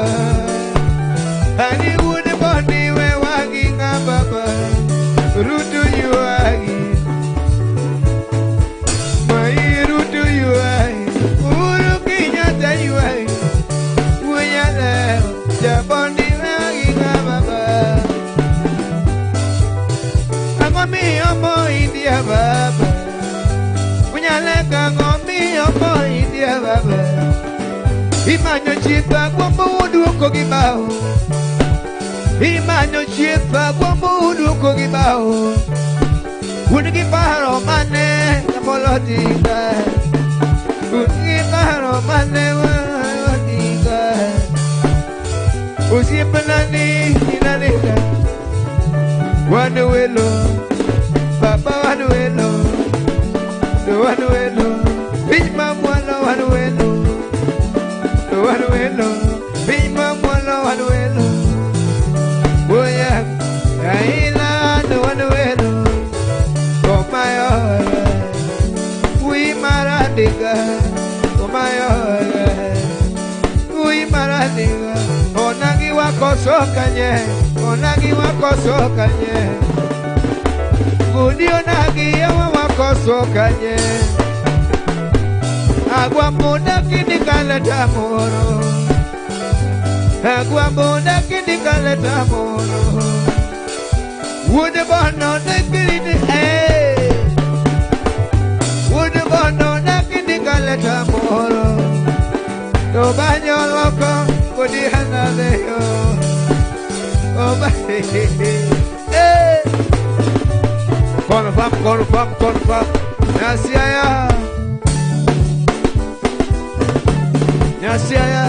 baba. Ani would body we wagi nga baba. Rutu you wagi. Mai rutu you wagi. Uru Kenyatta you wagi. Uyale jaboni wagi nga baba. Angomi omo India baba. Uyale ngomi omo India baba. Imanyo chipa kwa mudu kogibao. Imanyo chipa kwa mudu kogibao. Unigiparo mane na molotika. Unigiparo mane molotika. Usipelani inalika. Wanuelo, Papa wanuelo. Wanuelo, Bima mwana wanuelo. Wanuelo, Bima mwana wanuelo. Oya, Kaila no wanuelo. Komayo, we maradiga. Komayo, we maradiga. Onagi wako sokanye, onagi wako sokanye. Gudio nagi yawa wako sokanye. Agua muda kini kaleta moro. Agua muda kini kaleta moro. Would bono na kini eh. Would bono na kini kaleta moro. No baño loco kodi hanale yo. Oh my eh. Confirm. Nasiaya. Nasiaya.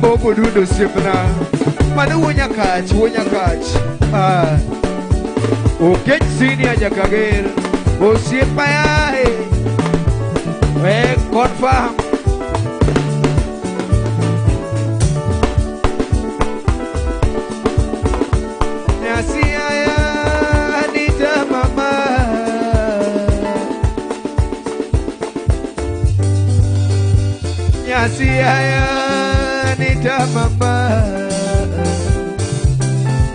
Bobo do sipna. Manu wonya catch. O get senior jakagel. O sipa ya. Confirm. Nasiaya Anita mama. Nasiaya Anita mama.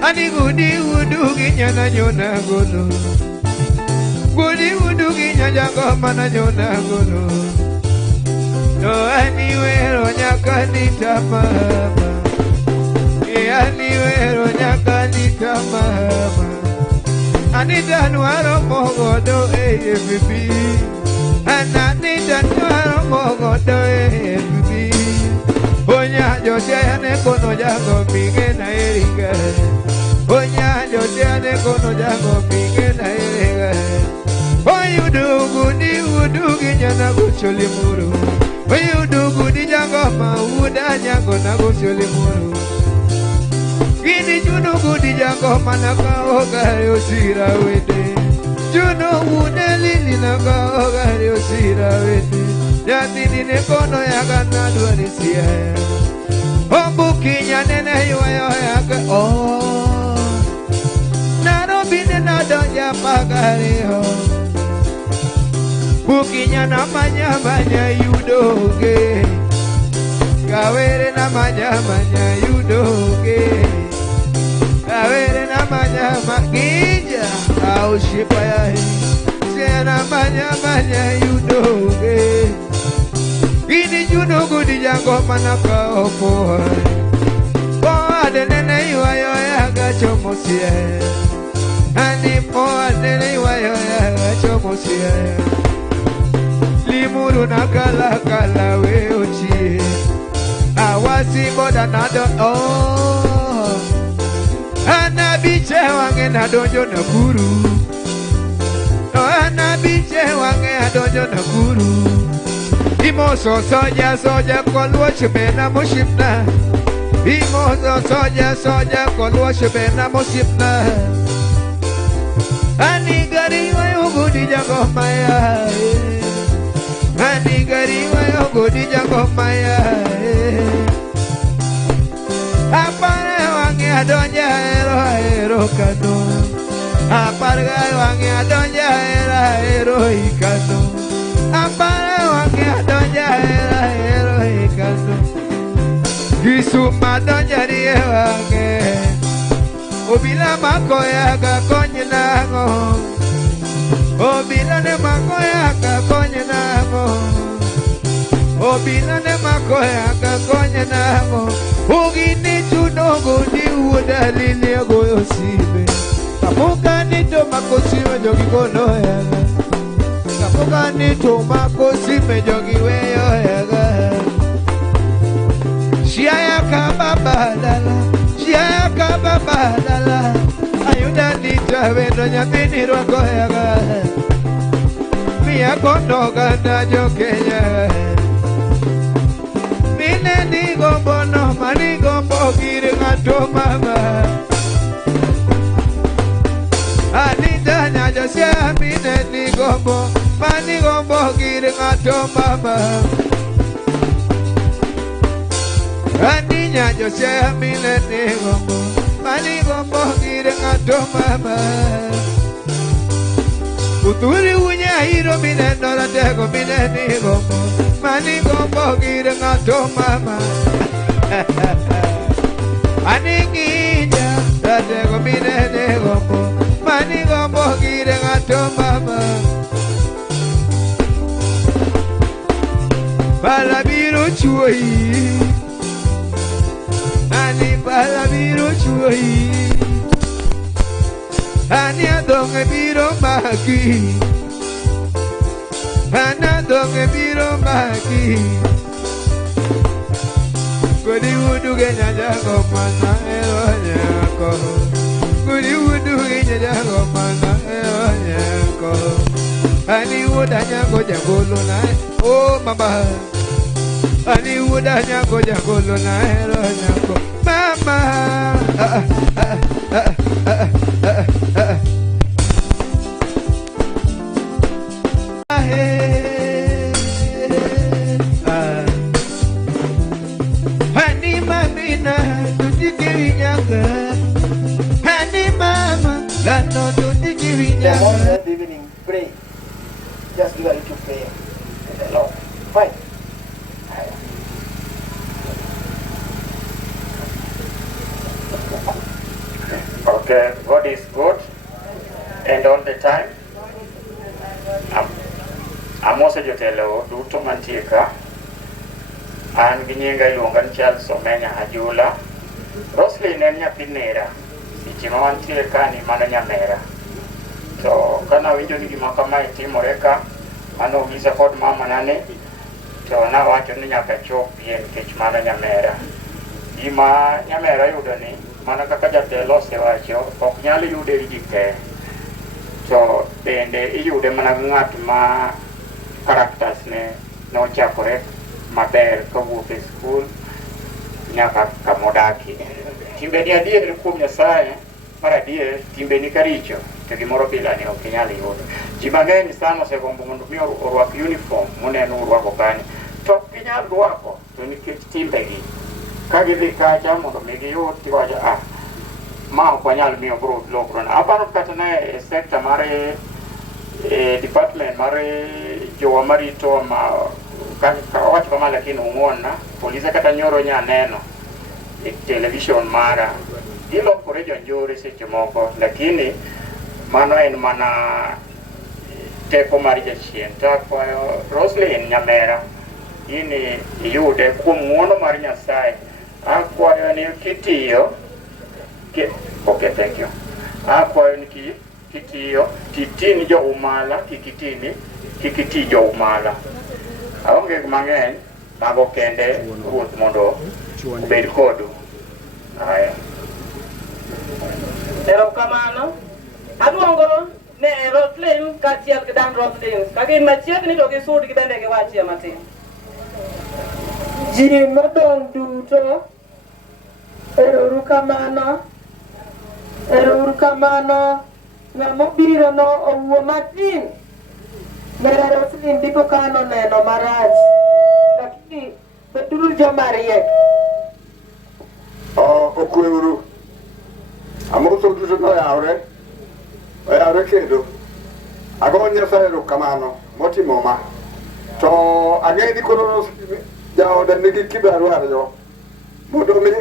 Ani gudi wudu ginyana nyona golo. Gudi wudu ginyana mana nyona golo. No anywhere Nyakanita mama. Anywhere Nyakanita mama. Anita nuaro mogodo FB. Anita nuaro mogodo FB. Onya Josiane kono jango minge na erika. Onya Josiane kono jango minge na erika. Oyudugu ni udugi nyana kucholi muru. Oyudugu ni jango mauda nyango na kucholi muru. Gini junugu ni jango manaka ogari osira wede. Juno unelili naka ogari osira wede. Jatini ne kono ya gana duarisia. Ombukinya nene yuayo yaga. Oh, Nairobi nena doja pagare ho. Bukinya namanya yudoge. Kawere namanya yudoge. Kawere namanya magija. Au shipaya. Sena namanya yudoge. Ini junugu di jango manaka opo. Poa nene yuayo yaga chomosie. Ani poa nene yuayo yaga chomosie. Limuru nakala we ochi. Awasi moda nado oh. Anabiche wange nadonjo na kuru. Anabiche wange nadonjo na kuru. Imoso soja kolwo shibena mushibna. Imoso soja kolwo shibena mushibna. Ani gari wayo gudi jango maya. Ani gari wayo gudi jango maya. Apare wange adonja ero kano aparga wangi adonja ero ikano aparga wangi adonja ero ikano Gisuma donja rie wangi obila makoya ka konye nango obila ne makoya ka konye nango obila ne makoya ka konye nango ugini tunongo di udalili goyo sibe kapuka nito makosime jogi kono yaga kapuka nito makosime jogi weyo yaga Shia kababadala Shia kababadala ayuda nita wendo nyapini rwako yaga Mia kono gana jokenya Mine ni gombo no mani gombo kiri ngato mama Anita nyajo siya mine ni gombo mani gombo kiri ngato mama Anita nyajo siya mine ni gombo mani gombo kiri ngato mama Kuturi unya hiro mine nora tego mine ni gombo Mani gombo kiri ngato mama Aninginya Tatego mine ni gombo Mani gombo kiri ngato mama Balabiru chuoi Ani balabiru chuoi Ani adonge biro maki Anadonge biro maki Kodi wudu genya jago mana ero nyako Kodi wudu genya jago mana ero nyako Ani wuda nyako jangolo na oh mama Ani wuda nyako jangolo na ero nyako Mama Hani mamina tutikirinyanga Hani mama lano tutikirinyanga The evening pray. Just give a little prayer to the Lord. Fine. Okay, God is good and all the time. Amose jotelo duto mantie ka. An gi nyinga iluonga ni Charles Omenya Ajula. Roslyn en nyathi nera. Seche ma wantie ka ni mana nyamera. To kana winjo ni gima kamae timore ka, mano onyisa kod mama nane, to nawacho ni nyaka chopie nikech mana nyamera. Gima nyamera yudo ni, mana kaka jatelo osewacho, ok nyal yude ji te. To bende iyude mana ng'at ma characters ne nochakore maber kawuok e skul nyaka kamodaki. Timbe ni adier kuom Nyasaye, mar adier timbe ni karicho to gimoro bila ni ok nyal yudo. Ji mang'eny sana osegombo mondo mi orwak uniform muneno urwako kanyo, to ok ginyal rwako to nikech timbegi. Ka gidhi kacha mondo mi giyud tiwacho ma ok wanyal miyo bro lokron. Aparo kata ne e sector mar department mar jowa marito ma wacho kama lakini ung'ona polise kata nyoro nya neno e television mara ilokore jonjore seche moko, lakini mano en mana teko mar jachien. To akwayo Roslyn nyamera ini iyude kuom ng'uono mar Nyasaye. Akwayo ni kitiyo okay, thank you. Akwayo ni kitiyo titini jo umala kikiti jo umala. Aonge mang'eny mago kende ruoth mondo obed kodu. Aya. Erokamano. Aluongo ne Roslyn kaachiel gi Dan Roslyn. Kagin machiegni to gisud gi bende giwachie matin. Ji modong' duto erokamano. Ng'amobiro no owuo matin. Mera Roslyn diko kano neno marach. Lakini beduru joma riek. Okweuru. Amoso duto no yaure. Yaure kendo. Ago Nyasaye erokamano motimo ma. To ang'e ni koro jaoda nigi kibaru ariyo. Mondo mi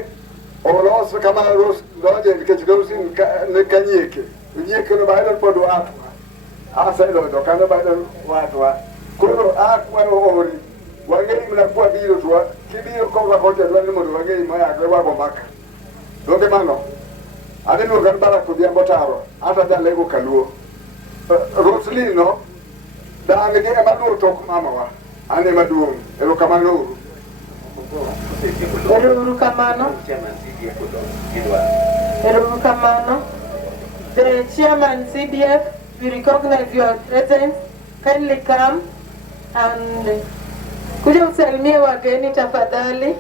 olos kama roje nikech rosi ne kanyieke. Nyieke no bailo pod watu. Aselodo kano bailo watu. Koro akwaro ori. Wang'e mna kwa biro tuwa. Kibiro koga kote dwani mondo wang'e moya gwewago maka. Donge mano. Aneno gan bara kudhiambo taro. Ata jalego kaluo. Roslino dane ge ema tok mama wa ane maduong erokamano uru. Erokamano. The chairman CDF, we recognize your presence. Kindly come and kuja usalimie wageni tafadhali.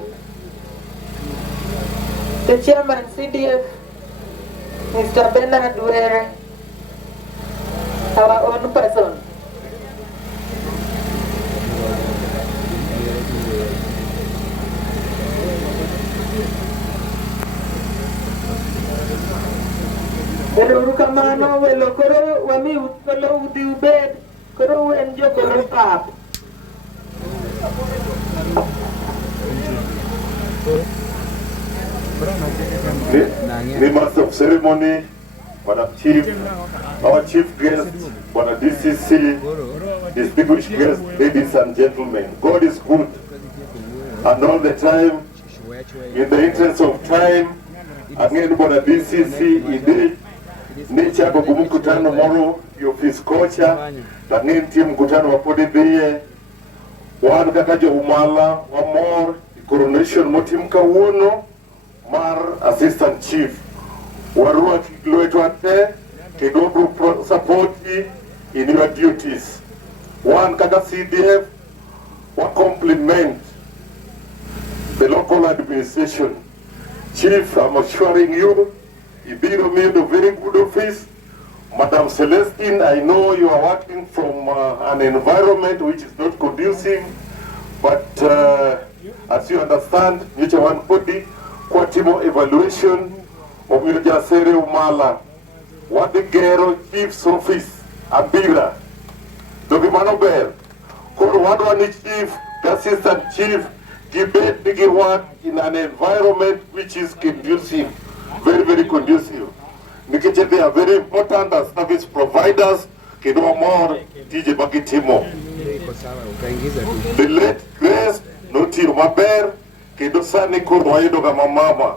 The chairman CDF, Mr. Bernard Were, our own person. Erokamano welo koro wami welo udhi ubed koro wen jokoro pap. The master of ceremony, Madam Chief, our chief guest, Bwana DCC, distinguished guests, ladies and gentlemen. God is good, and all the time, in the interest of time, again, Bwana DCC, indeed, nature go mkutano moro office kocha, lakini timu mkutano wa podibie, wan kakajo umala, wamor, coronation motim kawuono, mar assistant chief. Warua kigloetwate, kidogo support in your duties. One kaka CDF, one compliment the local administration. Chief, I'm assuring you, Ibiro made a very good office. Madam Celestine, I know you are working from an environment which is not conducive, but as you understand, nature one body, Kwatimo evaluation, Omilja Sere Umala, what the Gero Chief's office, Abira, Dogimano Bear, Kuru Wadwani Chief, the Assistant Chief, debate big work in an environment which is conducive, very, very conducive. Nikiche, they are very important as service providers, Kidoa More, DJ Bagitimo. The late Grace, Noti Maber, Kidosani Kurwaido Gamama.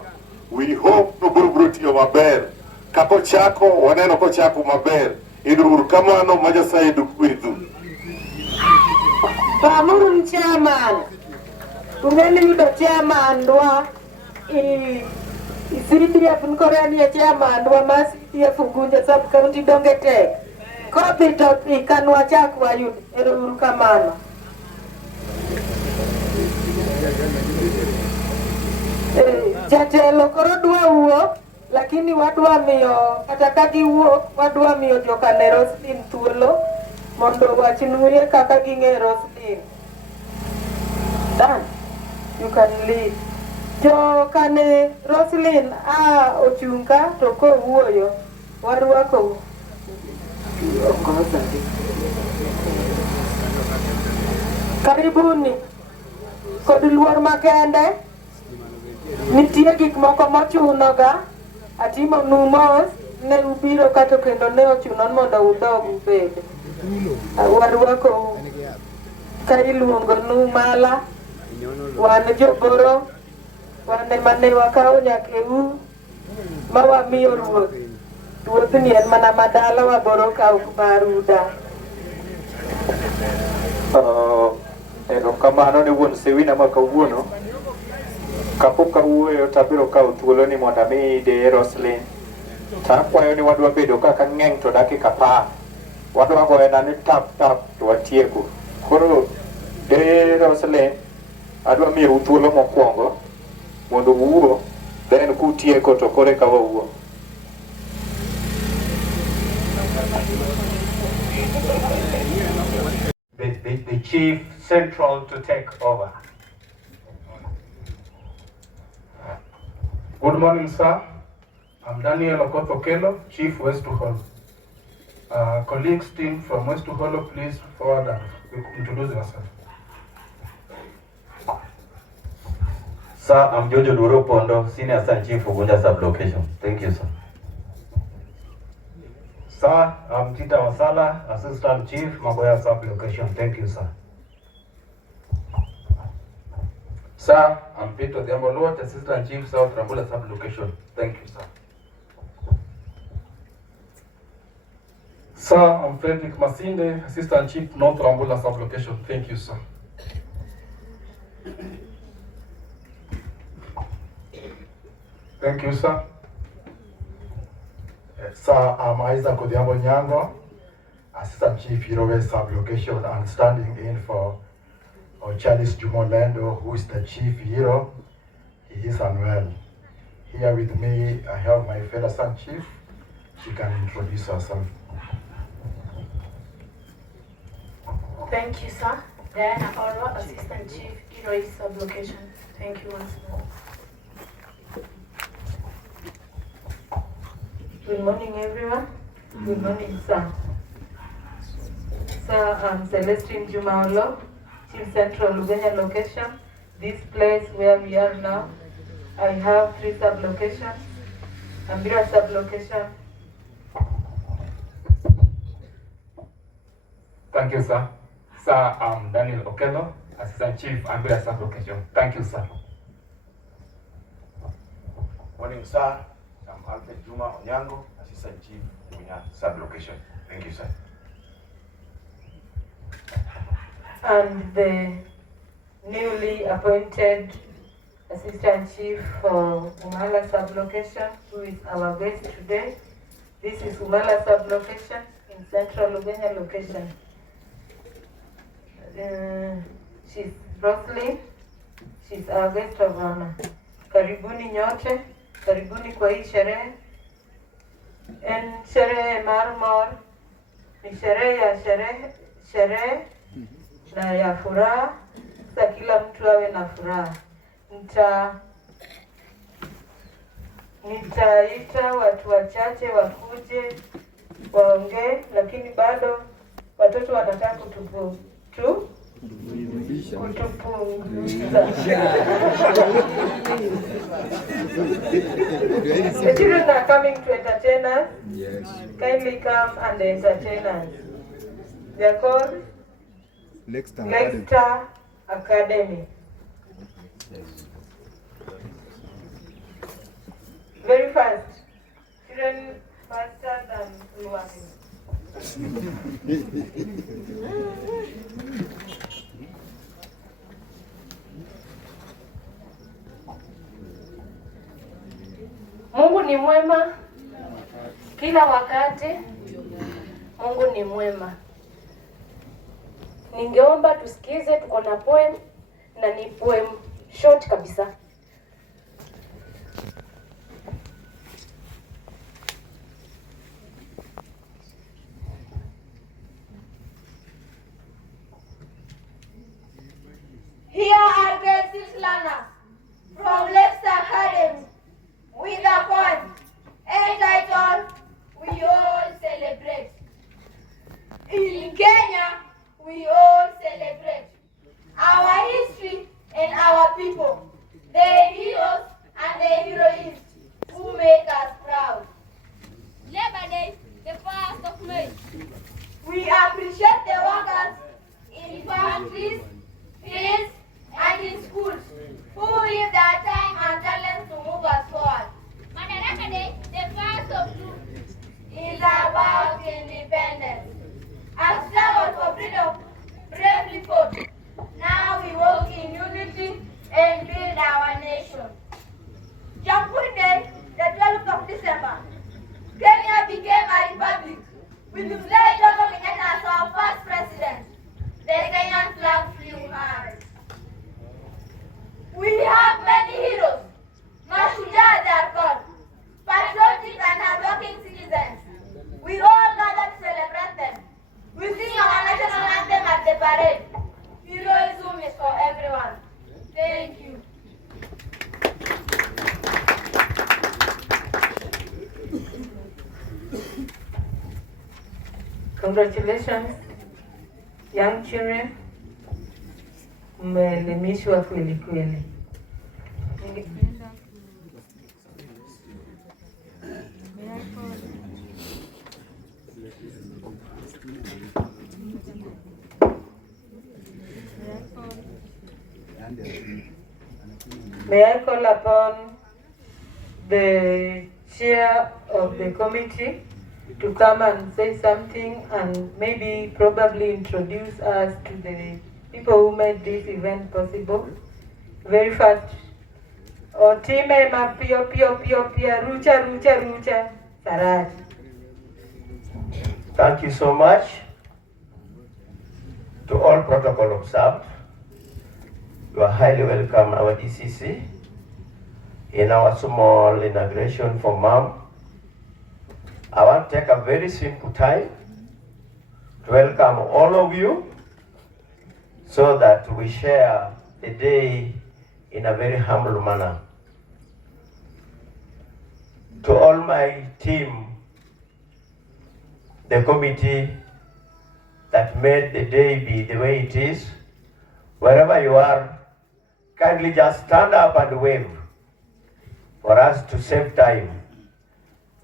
We hope no burbrut yo maber. Kako chako, waneno ko chako maber. Idurur kamano majasai dukwidu. Pamun chairman. Ungeni yudo chairman dwa CDF nkorani ya chairman dwa mas CDF Unguja sub county Dongete. Kopi to ikanwa chako ayud. Idurur kamano. Jatelo koro dwa wuok, lakini wadwa miyo kata kagi wuok wadwa miyo joka ne Roslyn thuolo mondo wachnuye kaka ging'e Roslyn. Dan, you can leave. Joka ne Roslyn ochunga to kowuoyo warwako. Karibuni kod luor makende. Nitie gik moko mochunoga atimo numos ne ubiro kato kendo ne ochunon mondo udog ubed. Warwako ka iluongo numala, wan joboro, wan mane wakawo nyakeu mawamiyo ruoth. Ruoth ni en mana madala waboro ka ok baruda. Erokamano ne wuon Sewina ma kawuono. Kapok kawuoyo tabiro kawo thuolo ni mondo ami de Roslyn. Takwayo ni wadwa bedo kaka ng'eng to dakika 10. Wadwa goyena ni tap tap to watieko. Koro de Roslyn adwa miyo thuolo mokwongo mondo uwuo, then kutieko to kore ka wawuo. The chief central to take over. Good morning, sir. I'm Daniel Okoth Okello, Chief West Hall. Colleagues, team from West Hall, please forward and introduce yourself. Sir, I'm Jojo Duro Pondo, Senior Assistant Chief for Gunja Sub-Location. Thank you, sir. Sir, I'm Tita Wasala, Assistant Chief, Maboya Sub-Location. Thank you, sir. Sir, I'm Peter Diambolot, Assistant Chief, South Rambula Sub-Location. Thank you, sir. Sir, I'm Frederick Masinde, Assistant Chief, North Rambula Sub-Location. Thank you, sir. Thank you, sir. Sir, I'm Isaac Odhiambo Nyango, Assistant Chief, Irowe Sub-Location, and standing in for Charles Jumolendo, who is the Chief Hero. He is unwell. Here with me, I have my fellow Assistant Chief. She can introduce herself. Thank you, sir. Diana Oro, Assistant Chief, Irowe Sub-Location. Thank you once more. Good morning, everyone. Good morning, sir. Sir, I'm Celestine Jumaolo, Chief Central Lugenya Location. This place where we are now, I have 3 sub-locations, Ambira sub-location. Thank you, sir. Sir, I'm Daniel Okello, Assistant Chief, Ambira sub-location. Thank you, sir. Morning, sir. I'm Alfred Juma Onyango, Assistant Chief, Munya Sub-Location. Thank you, sir. And the newly appointed Assistant Chief for Umala Sub-Location, who is our guest today. This is Umala Sub-Location in Central Lugenya Location. She's Roslyn. She's our guest of honor. Karibuni nyote. Karibuni kwa hii sherehe. Sherehe marmor ni sherehe ya sherehe na ya furaha. Sasa kila mtu awe na furaha. Nitaita watu wachache wakuje waongee, lakini bado watoto wanataka kutupunguza. The children are coming to entertain us. Yes. Kindly come and entertain us. They are called Lexter Academy. Very fast. Children faster than Luwani. Mungu ni mwema kila wakati. Mungu ni mwema. Ningeomba tusikize, tuko na poem na ni poem short kabisa. Here are grade 6 learners from Lexter Academy with a poem entitled We All Celebrate. In Kenya, we all celebrate our history and our people, the heroes and the heroines who make us proud. Labor Day, the 1st of May. We appreciate the workers in factories, fields, and in schools who give their time and talents to move us forward. Madaraka Day, the 1st of June, is about independence. A struggle for freedom bravely fought. Now we walk in unity and build our nation. Jamhuri Day, the 12th of December, Kenya became a republic with Mzee Jomo Kenyatta as our first president. The Kenyan flag flew high. We have many heroes, mashujaa they are called, patriotic and hardworking citizens. We all gather to celebrate them. We sing our national anthem at the parade. Heroism is for everyone. Thank you. Congratulations, young children. Mmeelimishwa kweli kweli. May I call upon the chair of the committee to come and say something and maybe probably introduce us to the people who made this event possible. Very fast. Otime mapio pio rucha Saraj. Thank you so much to all protocol observed. You are highly welcome our DCC in our small inauguration for MAM. I want to take a very simple time to welcome all of you so that we share the day in a very humble manner. To all my team, the committee that made the day be the way it is, wherever you are, kindly just stand up and wave for us to save time.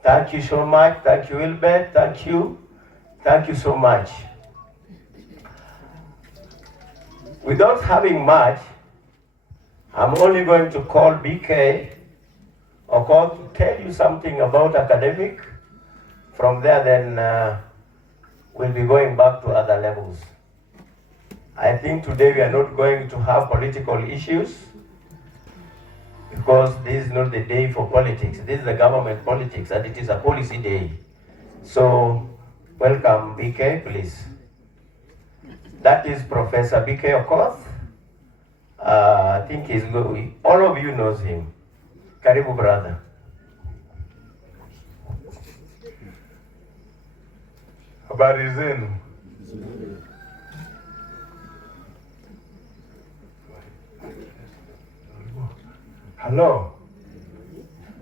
Thank you so much. Thank you, Wilbert. Thank you. Thank you so much. Without having much, I'm only going to call BK to tell you something about academic. From there, then we'll be going back to other levels. I think today we are not going to have political issues because this is not the day for politics. This is the government politics and it is a policy day. So, welcome BK, please. That is Professor BK Okoth. I think he's good. All of you knows him. Karibu, brother. Habari zenu. Hello.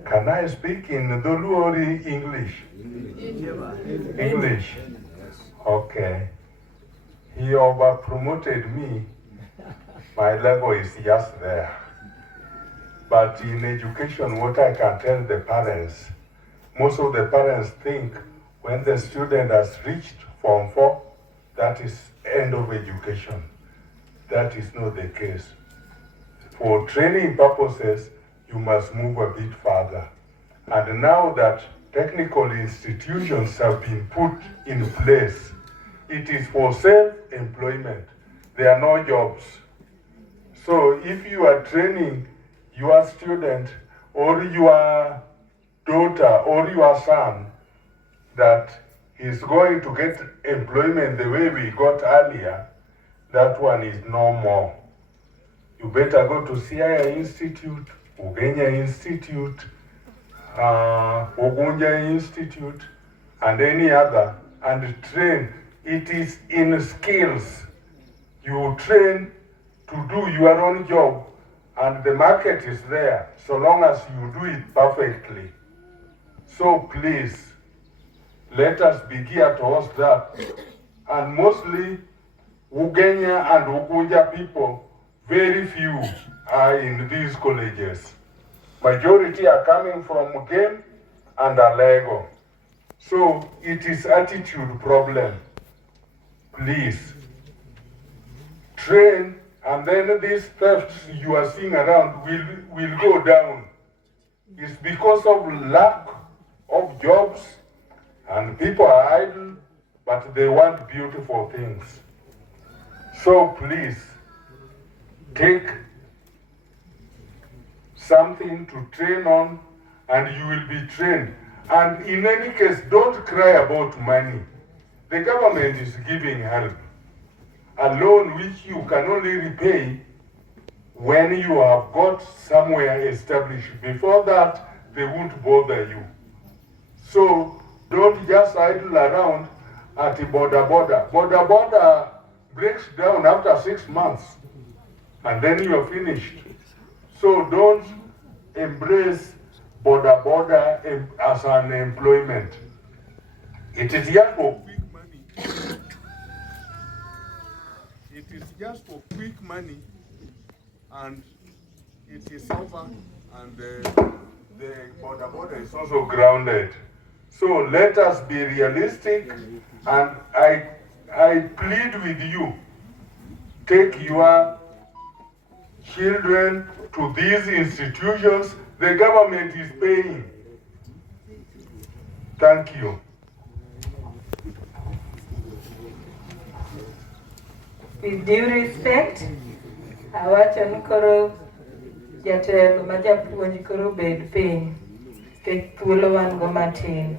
Can I speak in Dulu or English? English. Okay. He over-promoted me. My level is just there. But in education, what I can tell the parents, most of the parents think when the student has reached Form 4, that is end of education. That is not the case. For training purposes, you must move a bit further. And now that technical institutions have been put in place, it is for self-employment. There are no jobs. So if you are training your student or your daughter or your son that he's going to get employment the way we got earlier, that one is no more. You better go to Siaya Institute, Ugenya Institute, Ugunja Institute, and any other, and train. It is in skills. You train to do your own job, and the market is there, so long as you do it perfectly. So please, let us be geared towards that. And mostly, Ugenya and Ugunja people, very few are in these colleges. Majority are coming from Game and Alego. So it is attitude problem. Please, train, and then these thefts you are seeing around will go down. It's because of lack of jobs, and people are idle, but they want beautiful things. So please, take something to train on, and you will be trained. And in any case, don't cry about money. The government is giving help. A loan which you can only repay when you have got somewhere established. Before that, they won't bother you. So don't just idle around at the border. Border breaks down after 6 months, and then you're finished. So don't embrace border as an employment. It is just for quick money. just for quick money, and it is over, and the border is also grounded. So let us be realistic, and I plead with you, take your children to these institutions. The government is paying. Thank you. With due respect, awacho ni koro jatelo ma japuonj koro bed piny kech thuolo wan go matin.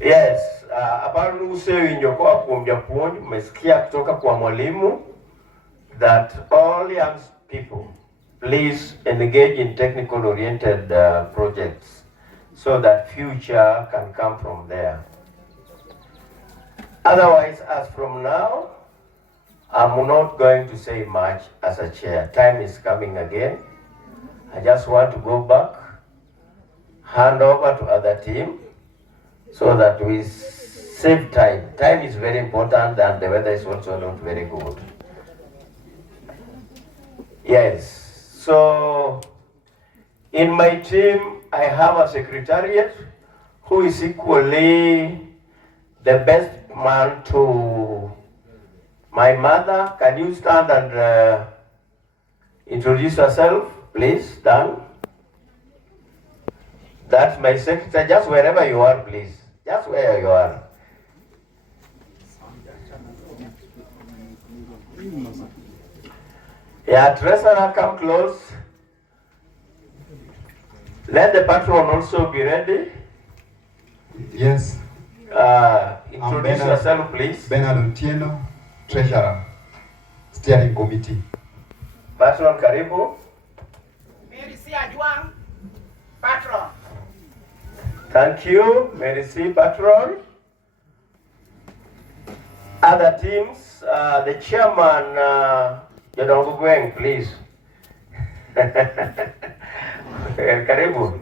Yes, habari usewinjo kwa kuom japuonj, umesikia kutoka kwa mwalimu that all young people please engage in technical oriented projects so that future can come from there. Otherwise, as from now, I'm not going to say much as a chair. Time is coming again. I just want to go back, hand over to other team, so that we save time. Time is very important, and the weather is also not very good. Yes, so in my team, I have a secretariat who is equally the best man to my mother. Can you stand and introduce yourself, please, Dan? That's my secretary, just wherever you are, please. Just where you are. Yeah, treasurer, come close. Let the patron also be ready. Yes. Introduce yourself, please. Bernard Otieno, treasurer, steering committee. Patron, karibu. Mary C. Adwang, patron. Thank you, Mary C. Patron. Other teams, the chairman, Jodongo Gweng, please. Karibu.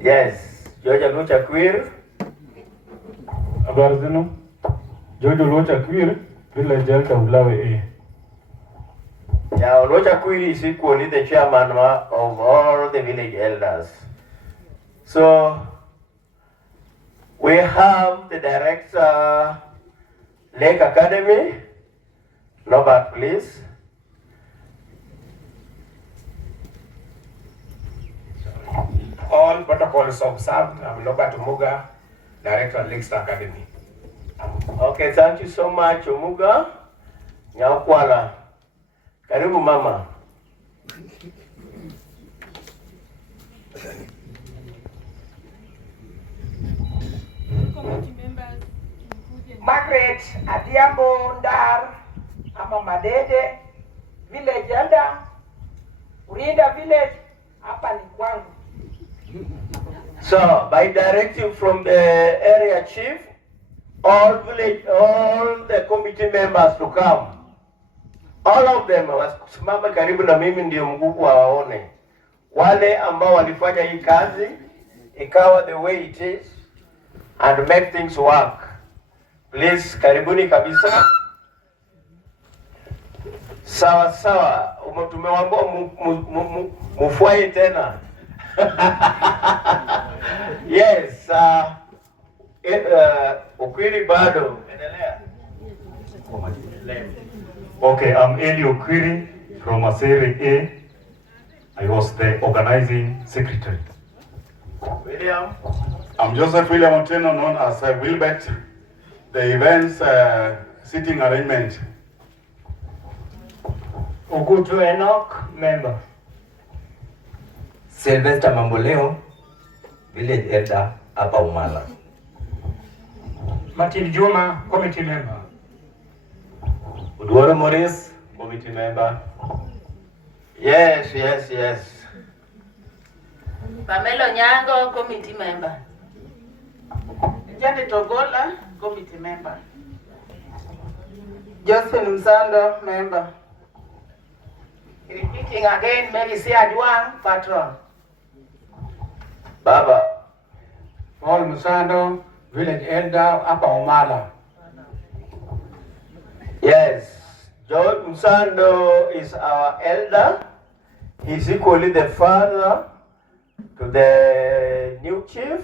Yes, George Lucha Queer. Abarzino, George Lucha Queer, Village Delta Ulawe A. Yeah, Lucha Queer is equally the chairman of all the village elders. So, we have the director, Lake Academy. Norbert, please. All protocols observed. I'm Norbert Omuga, Director of Lakes Academy. Okay, thank you so much, Omuga. Nyakwala. Karibu mama. Margaret Adhiambo Ndar, ama Madede, village elder, Urinda village, hapa ni kwangu. So, by directive from the area chief, all the committee members to come. All of them wasimama karibu na mimi ndio mgugu waone. Wale ambao walifanya hii kazi ikawa the way it is and make things work. Please, karibuni kabisa. Sawa sawa, tumewambia mufuaye tena. Yes, Okwiri bado. Endelea. Okay, I'm Eli Okwiri from Asere A. I was the organizing secretary. William. I'm Joseph William Otieno, known as Wilbert, the events sitting arrangement. Okutu Enoch, member. Sylvester Mamboleo, village elder, hapa Umala. Martin Juma, committee member. Udwaro Morris, committee member. Yes, yes, yes. Pamelo Nyango, committee member. Janet Ogola, committee member. Josephine Msando, member. Repeating again, Mary C. Adwang, patron. Baba. Paul Musando, village elder, Upper Omala. Yes, George Musando is our elder. He's equally the father to the new chief.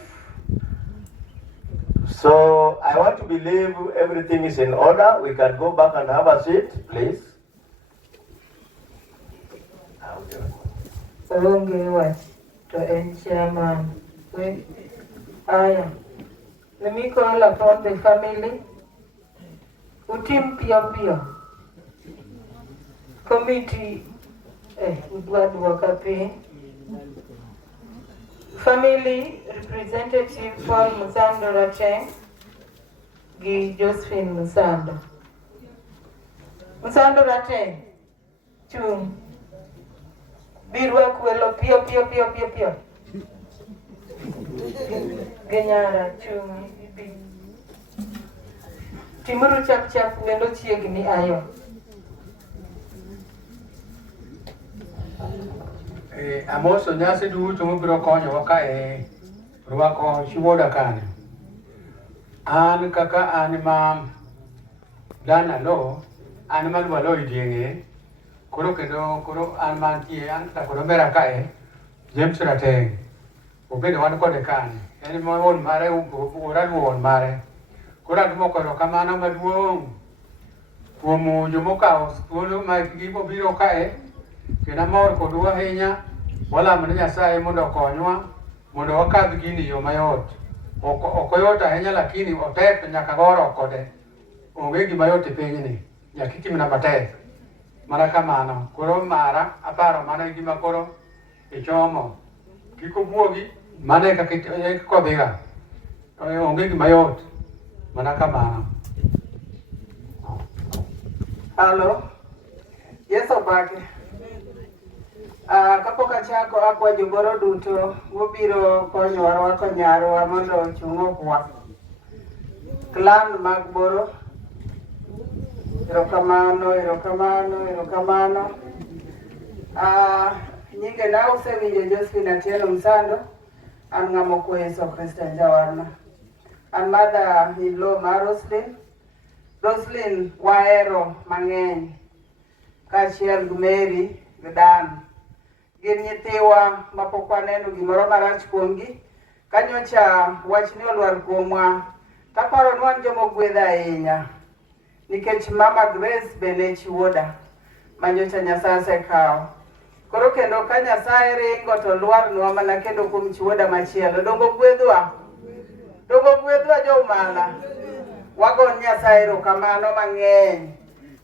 So I want to believe everything is in order. We can go back and have a seat, please. To end chairman. Let me call upon the family. Utim Pia committee. Family representative Paul Musando Rateng, Josephine Musando. Musando Rateng, Chung. Birwa kwelo pio. Genyara Chung. Timuru chap wendo chiegni ayo. Amoso nyasi duto mobiro konyo ka rwako chiwoda kane. An kaka an ma Dana Lo, an ma Lo idienge. Koro an mantie an takoro bera kae James Rateng. Obedo wan kode kane. En ma won mare ora won mare. Koro atmoko kamano maduong'. Kuom jomokao thuolo ma gibiro kae. Kena mor kodwa ahinya, walamo ne Nyasaye mondo okonywa mondo wakadh gini yo mayot. Ok yot ahinya lakini otek nyaka goro kode. Onge gima yot e pinyni, nyaka itimna matek. Mana kamano, koro mara aparo mana gima koro ichomo. Kik obuogi, mana kaka kodhiga. Onge gima yot, mana kamano. Hello. Yes, Obake. Kapok achako akwa jogoro duto mobiro konyowa rwako nyarwa mondo ochung' okwa. Clan mag Boro. Erokamano. Nyinge na usewinjo Josephine Atieno Musando. An ng'amo kwe Yesu Kristo Jawarna. An mother-in-law ma Roslyn wahero mang'eny. Kaachiel gi Mary gi Dan. Gin nyithiwa mapok waneno gimoro marach kuomgi. Kanyocha wachni olwar kuomwa. Taparo ni wan joma ogwedh ahinya. Nikech Mama Grace bende chiwoda. Manyocha Nyasaye osekawo. Koro kendo ka Nyasaye ringo to lwarnwa mana kendo kuom chiwoda machielo. Dongo gwedhwa joumala. Wagon Nyasaye erokamano mang'eny.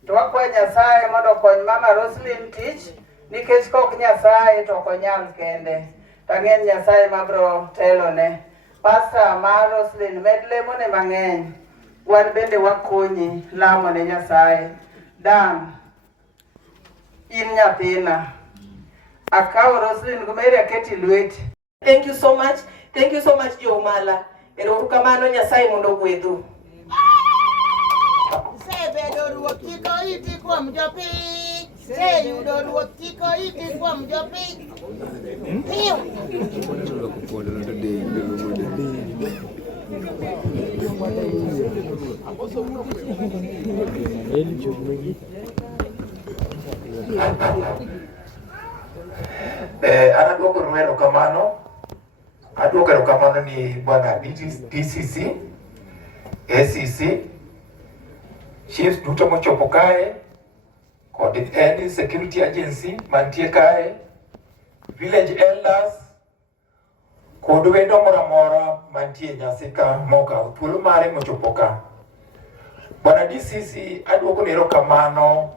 To wakwa Nyasaye mondo okony Mama Roslyn tich. Nikech kok Nyasaye to ok onyal kende. Tang'en Nyasaye mabro telone. Pastor mar Roslyn med lemone mang'eny. Wan bende wakonyi lamo ne Nyasaye. Dan, in nyathina. Akawo Roslyn gumeri aketi lweti. Thank you so much. Thank you so much Joumala. Erokamano Nyasaye mondo gwedhu. Sebedo ruoth kiko iti kuom jopiny. Seyudo ruoth kiko iti kuom jopiny. Piyo. Anaduoko erokamano. Aduoko erokamano ni bwana DCC, ACC, chiefs duto mochopo kae, kod any security agency mantie kae, village elders, kod wendo moro amora mantie nyasi ka mokawo thuolo mare mochopo ka. Bwana DCC aduoko erokamano.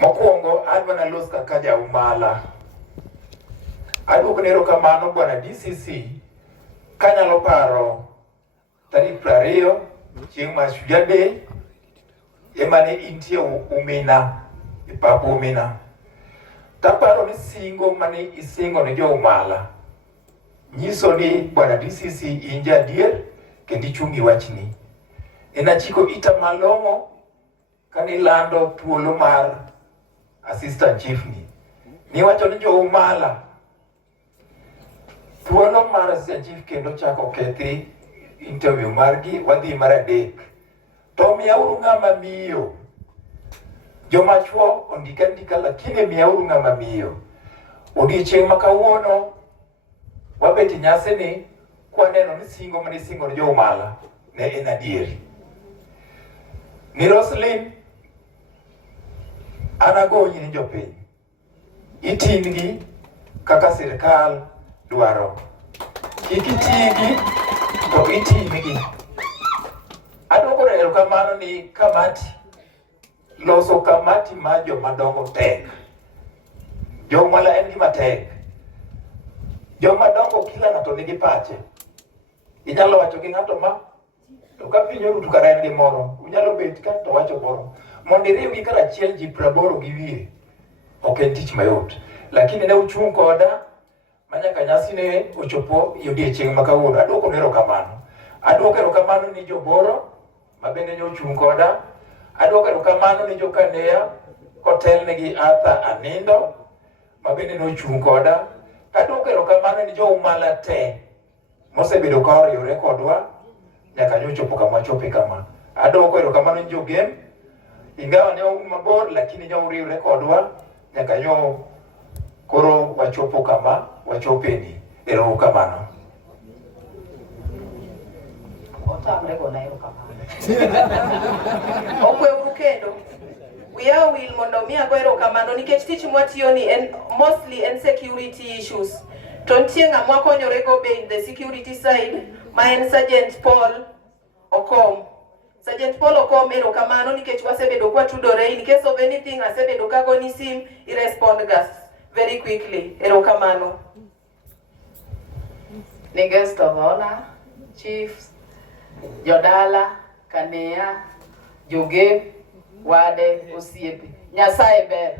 Mokwongo adwa nalos kaka Jaumala. Aduoko erokamano bwana DCC kanyalo paro tarik 20 chieng' Mashujaa Day emane intie Umina, e pap Umina. Taparo ni singo mane isingo ne Joumala nyiso ni bwana DCC in jadier kendo ichungi wachni. Enachiko ita malong'o kanilando thuolo mar assistant chief ni. Niwacho ni Joumala Thuolo mar chief kendo chako kethi interview margi wadhi mar adek. To miyauru ng'ama miyo. Joma chuo ondika lakini miyauru ng'ama miyo. Odiochieng' ma kawuono wabet nyasi ni kwaneno ni singo mane singo jo Umala ne en adieri. Ni Roslyn anagonyi ni jopiny. Iting'gi kaka sirkal dwaro. Kik iting'gi to iting'gi. Adwoko erokamano ni kamati loso kamati ma joma dongo tek. Jomala en gima tek. Joma dongo kila ng'ato nigi pache. Inyalo wacho gi ng'ato ma to ka piny orutu kara en gi moro, unyalo bet ka to wacho moro. Mondo iriwgi karachiel ji 80 gi wiye. Ok en tich mayot. Lakini ne uchung' koda manyaka nyasi ne ochopo odiochieng' ma kawuono. Adwoko erokamano. Adwoko erokamano ni joboro mabende ne ochung' koda. Adwoko erokamano ni jokanea kotel negi Arthur Anindo mabende ne ochung' koda. Adwoko erokamano ni jo Umala te mosebedo ka oriwore kodwa nyaka nyochopo kama chope kama. Adwoko erokamano ni jogem ingawa ne un mabor lakini nyo uriwre kodwa nyaka nyo koro wachopo kama wachopeni. Erokamano. Otamre gona erokamano. Okweuru kendo. Wiya wil mondo mi ago erokamano nikech tich mwatiyo ni en mostly en security issues. To nitie ng'ama konyore go be in the security side ma en Sergeant Paul Okom. Sergeant Paul Okom erokamano nikech wasebedo kwa tudore in case of anything asebedo kago ni sim I respond gas very quickly. Erokamano. Ni guest of honor, chiefs, jodala, kanea, joge, wade, osiepe. Nyasaye ber.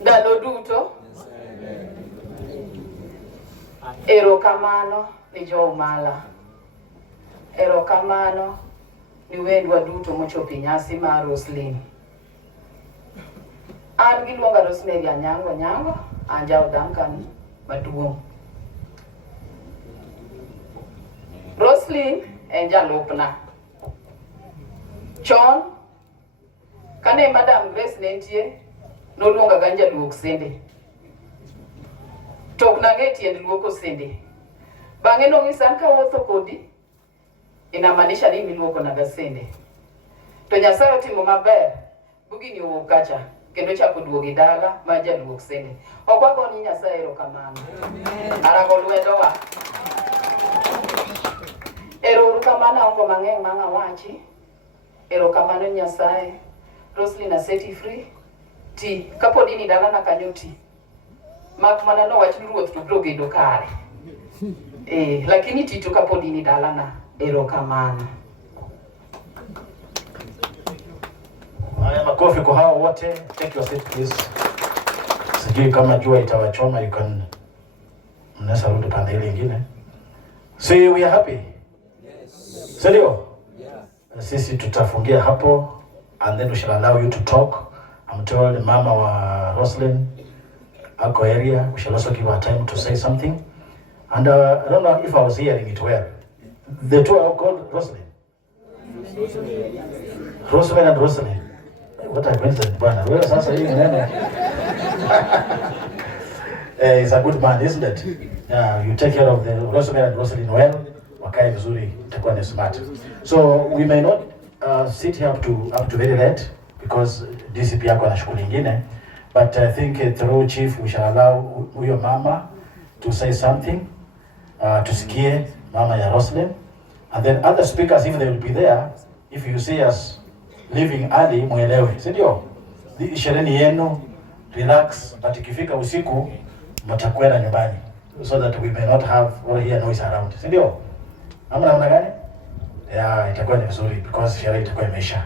Ndalo duto. Erokamano ni jo Umala. Erokamano ni wendwa duto mochopi nyasi mar Roslyn. An giluonga Rosemary Anyango, Anjawo Duncan maduong'. Roslyn en jalupna. Chon kane Madam Grace ne nitie noluonga ga jaluok sende. Tok nang'e tiend luoko sende. Bang'e nong'isa ka wuotho kodi inamaanisha ni miluoko naga sende. To Nyasaye otimo maber. Bugini owuok kacha kendo chako duogi dala ma jaluok sende. Okwako ni Nyasaye erokamano. Arago lwedowa. Erokamano ongo mang'eny mang'a wachi. Erokamano Nyasaye. Roslyn aseti free. Ti kapodi ni dala na kanyo ti. Mak mana no wach ruoth to bro gedo kare. Lakini ti to kapodi ni dala na. Erokamano. Haya, makofi kwa hao wote. Take your seat please. Sijui kama jua itawachoma, you can mnaweza rudi pande ile nyingine. So we are happy. Yes. Serio? Yeah. Sisi tutafungia hapo and then we shall allow you to talk. I'm told mama wa Roslyn ako area. We shall also give her time to say something. And I don't know if I was hearing it well. The two are called Roslyn. Roslyn and Roslyn. What I mentioned, bwana. Wewe sasa hii nene. He's a good man, isn't it? Yeah, you take care of the Rosemary and Roslyn well. Wakae vizuri, itakuwa ni smart. So we may not sit here up to very late because DCP yako na shughuli nyingine, but I think through chief we shall allow huyo mama to say something. Tusikie mama ya Roslyn, and then other speakers if they will be there. If you see us leaving early, muelewe, si ndio? Sherehe yenu, relax, but ikifika usiku mtakwenda nyumbani so that we may not have or hear noise around, si ndio? Namna gani? Yeah, itakuwa ni vizuri because sherehe itakuwa imeisha.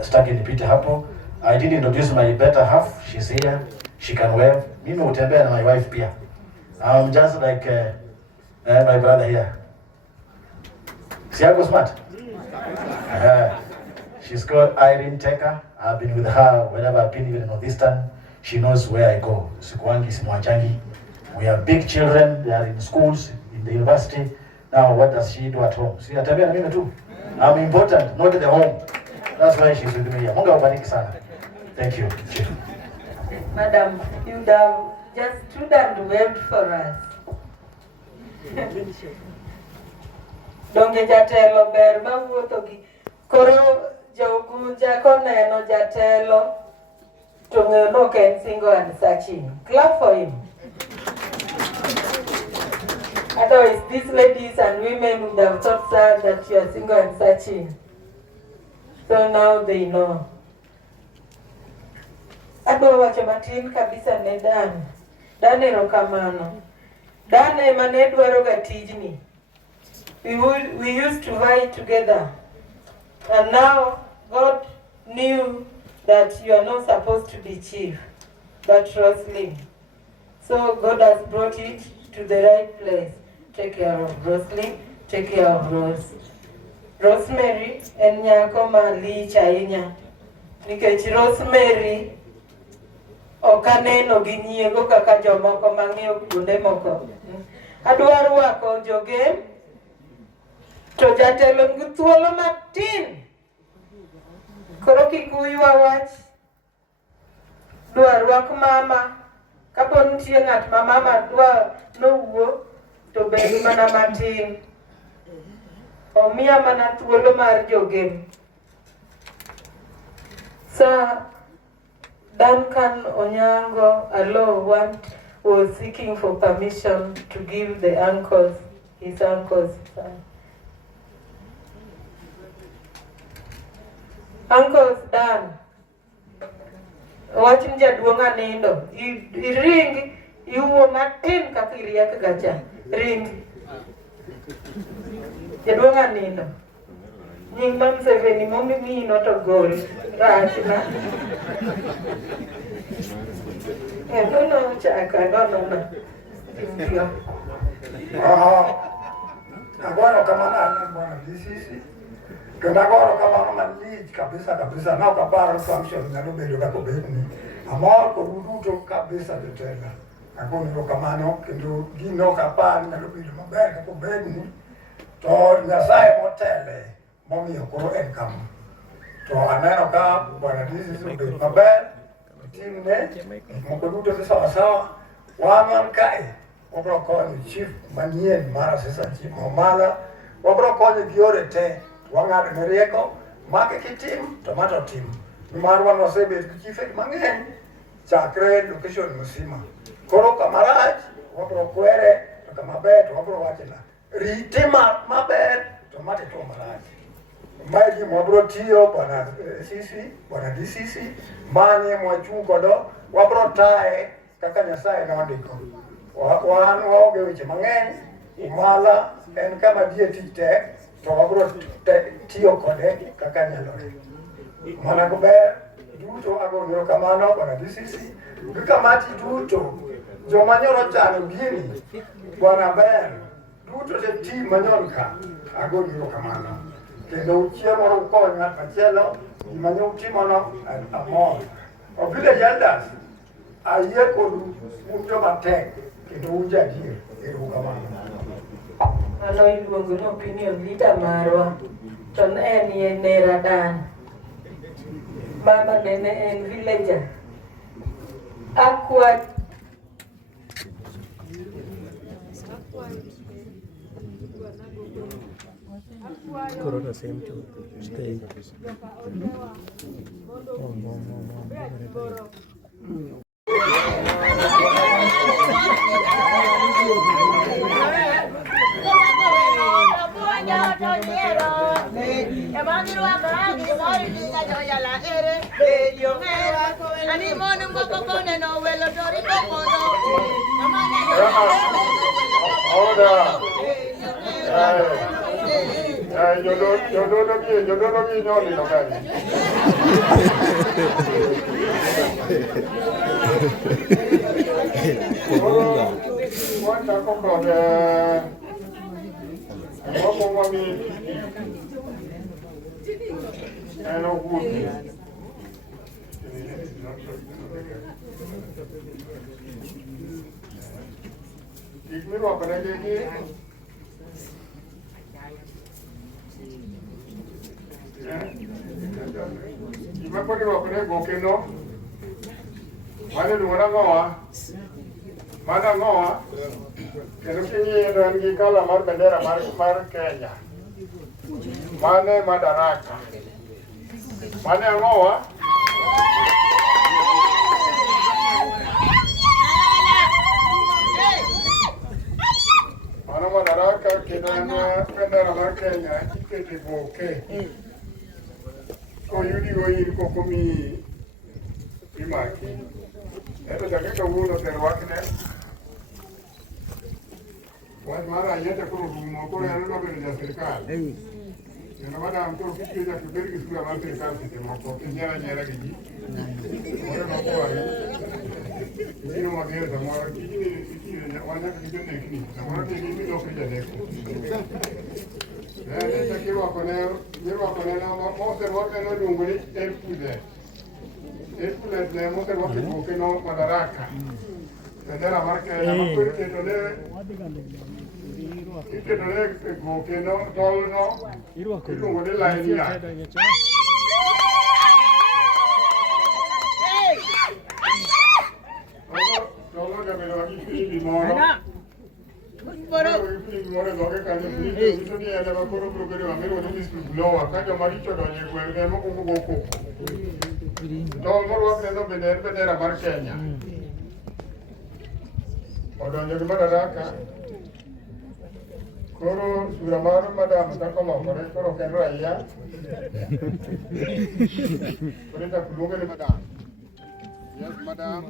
Sitaki nipite hapo. I did introduce my better half. She's here. She can wave. Mimi utembea na my wife pia. I'm just like my brother here. See how smart? She's called Irene Teka. I've been with her whenever I've been even in Northeastern. She knows where I go. Sikuangi, simwachangi. We have big children, they are in schools, in the university. Now what does she do at home? See, atabia na mimi tu. I'm important, not the home. That's why she's with me here. Mungu awabariki sana. Thank you. Madam, you have just stood and waved for us. Donge jatelo ber mawuotho gi koro jogunja koneno jatelo to ng'eyo no ken single and searching. Clap for him. Otherwise, these ladies and women would have thought, sir, that you are single and searching. So now they know. Adwa wacho matin kabisa ne Dan. Dan erokamano. Dan ema ne dwaro ga tijni. We used to fight together. And now God knew that you are not supposed to be chief, but Roslyn. So God has brought it to the right place. Take care of Roslyn, take care of Rose. Rosemary en nyako malich ahinya. Nikech Rosemary okaneno gi nyiego kaka jomoko mang'eyo kuonde moko. Adwa rwako jogem to jatelo nigi thuolo matin. Koro kik uywa wach. Dwa rwak mama. Kapo nitie ng'at ma mama dwa nowuo to bed mana matin. Omiya mana thuolo mar jogem. Sir Duncan Onyango Alo was seeking for permission to give the uncles, his uncle's son. Uncles Dan, wachni jaduong' anindo, iring, iwuo matin kaka iriek gacha, ring. Jaduong' anindo, nying Mam Seveni momi no to gol, rachna. No, chaka, no. Agora kamana bwana DCC. Kenda agora kamana malich kabisa na ukapara function nyalo bedo kako bedni. Amor ko duto kabisa tetela. Agora ndo kamano kendo gino kapar nyalo bedo maber kako bedni. To Nyasaye motele momiyo koro en kama. To aneno ka bwana DCC bedo maber. Timne moko duto ni sawa wan kae wabro konyo chief manyien mar assistant chief Momala wabro konyo gi yore te wang'ado ne rieko make kitim to mato tim nimar wan wasebet gi chief mang'eny chakre location musima koro kamarach wabro kwere to kamaber to wabro wachena rite maber to mate to marach maji mwabro tiyo bwana sisi bwana DCC manye mwachung kodo wabro tae kaka Nyasaye nondiko wan waonge weche mang'eny Momala en kama dieti tek to wabro tiyo kode kaka nyalore mana gober duto agonyo kamano bwana DCC gi kamati duto joma nyoro chano gini bwana ber duto te team manyon ka agonyo kamano kendo chiemo ukonyo ng'at machielo gima ne utimono amor. Village elders ayie kodu un joma tek kendo un jadier erokamano. Ano iluongo ni opinion leader marwa to en Nera Dan. Mama nene en villager. Akwa Corona same to stay. Jodoh ni nyoli no gani. Wanda koko wako mami ano huki. gik mirwakonegi gima pod irwakone gokeno mane luora ng'owa mana ng'owa kendo king'iyo to en gi kala mar bendera mar Kenya mane Madaraka mane ang'owa mano Madaraka kendo en bendera mar Kenya ikete goke koyudi go in kokomi imaki ento chake kawuono terwakne wach mar ayete koro rumo koro en nobedo ja sirikal kendo madam koro kitwe chak ibed gi sura mar sirikal seche moko kinyiera nyiera gi ji ore nokwari ibiro mager samoro tijni wanyaka gi jonekni samoro tini milokri janeko chak irwakone moserwakne noluongo ni Epulet ne moserwake goke no Madaraka bendera mar Kenya makoro iketone goke no tol no iluongo ni lainia tolno jabedo gi filimbi moro gimoro dhoge kanyo nyiso ni en ema koro biro bedo amiluongo ni Mr. Blower ka joma richo donjo e gweng' ne mokuongo go koko tol morwakne no bende en bendera mar Kenya odonjo gi Madaraka koro sura mar madam chako lokore koro ok en raia koro ichako luonge ni madam yes madam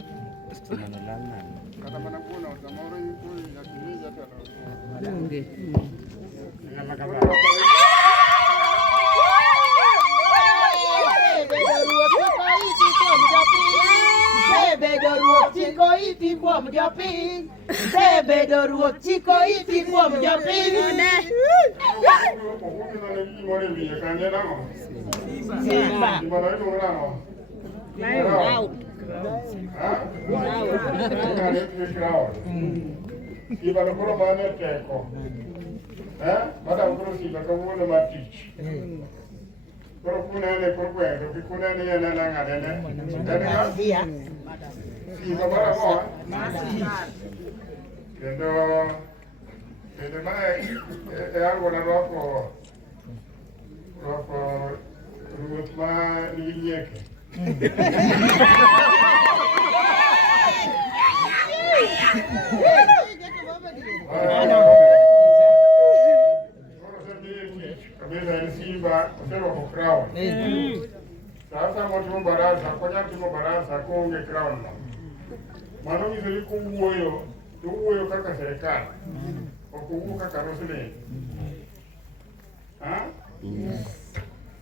kata mana kuno samoro yukuri yakiniza tano Sebedo ruoth chiko iti kuom jopiny Sebedo ruoth chiko iti kuom jopiny Ibalo koro mane teko madam koro siba kawuono mar tich koro kunene kor gweng' to kikunene en en ang'adene siba mar ang'owa kendo mana e alwora rwako ruoth ma nigi nyieke kabisa en simba oserwako crown sasa motimo barasa konya timo barasa koonge crown no mano nyiso ni kowuoyo to owuoyo kaka serikal ok owuo kaka Roselyn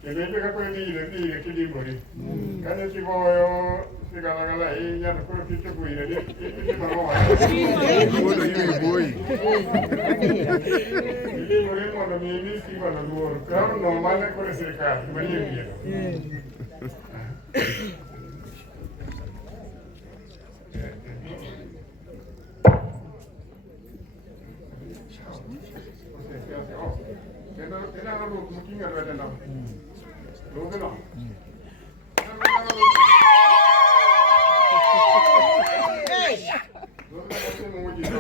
kendo ibe kako idhi ire kidimbori kanyo kigoyo sigalagala ahinya to koro kichopo ire itimo idimbori mondo mi imi simba no luor crown no mane kore sirikal manie wiye kendo inyalo luok moting'o lwete no luoke no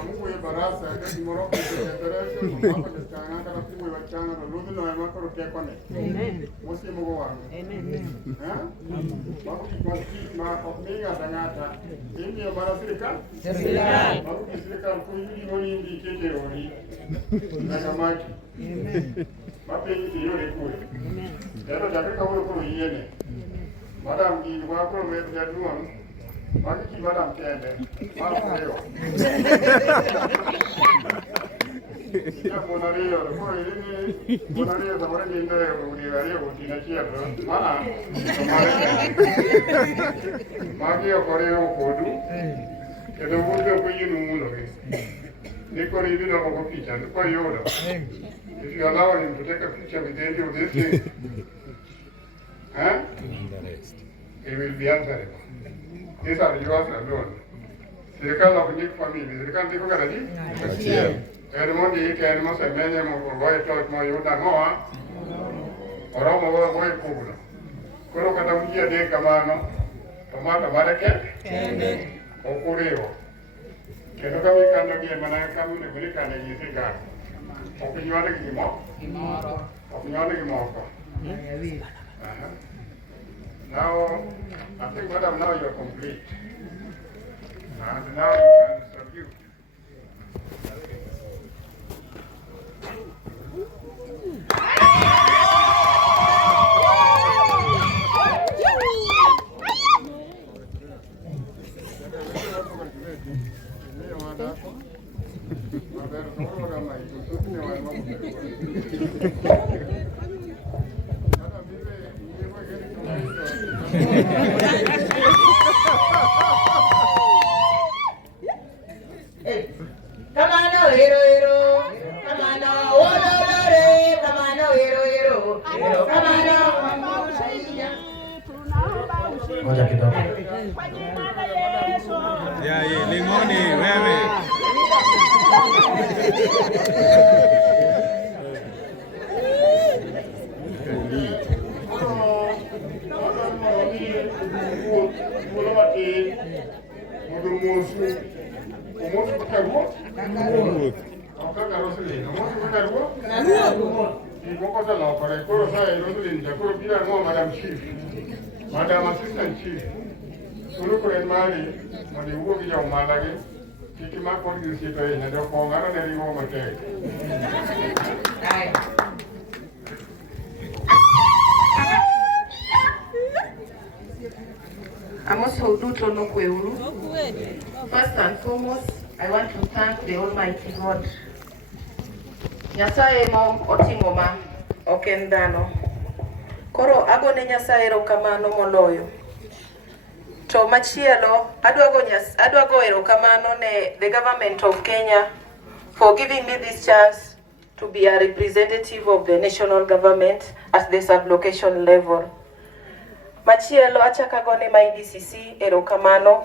muwuoyo barasa ka gimoro kata kuwe wachanga to luodhno ema koro tekone mosiemogo wang'e mago gik ma ok mi ng'ata ng'ata imiyo mana sirikal mago gi sirikal koyudi monindi ikete odi nyaka maki mapiny iyude kure eno chakre kawuono koro yiene madam gini koro med jaduong' magi ji madam kende mar kureyo mon ariyo to koro ini mon ariyo samoro nindo e udi ariyo otieno achiel to magi ok oriwo kodu kendo un be ok oyienu mulogi ni koro idhi lokogo picha koyudo if you allow him to take a picture with any of these things he will be answerable. These are yours alone. Sirikal ok ndik famili, sirikal ndiko kata di? Achiel. En mondi ike en mosemenye mogoye toch moyud ang'owa, oromo goye kubno. Koro kata uji adek kamano, tomato mare kende, ok uriwo. Kendo kama ikano gi mana kama onego ni kane gi sirikal. Ok nywande gi gimoro. Ok nywande gi moko. Now, I think, Madam, now you're complete. And now you can subdue. Ngoja kidogo. Ya, limoni wewe. Madam Assistant Chief, sulu kuren mari, mandi ugo ki jau malagi, kiki mak pon gi sipa ina do ko ngara dari wo mate. Amos Houduto Nokweuru. First and foremost, I want to thank the Almighty God. Nyasaye mom otingoma okendano. Koro agone Nyasaye erokamano moloyo. To machielo adwa go erokamano ne the government of Kenya for giving me this chance to be a representative of the national government at the sub-location level. Machielo achaka gone my DCC erokamano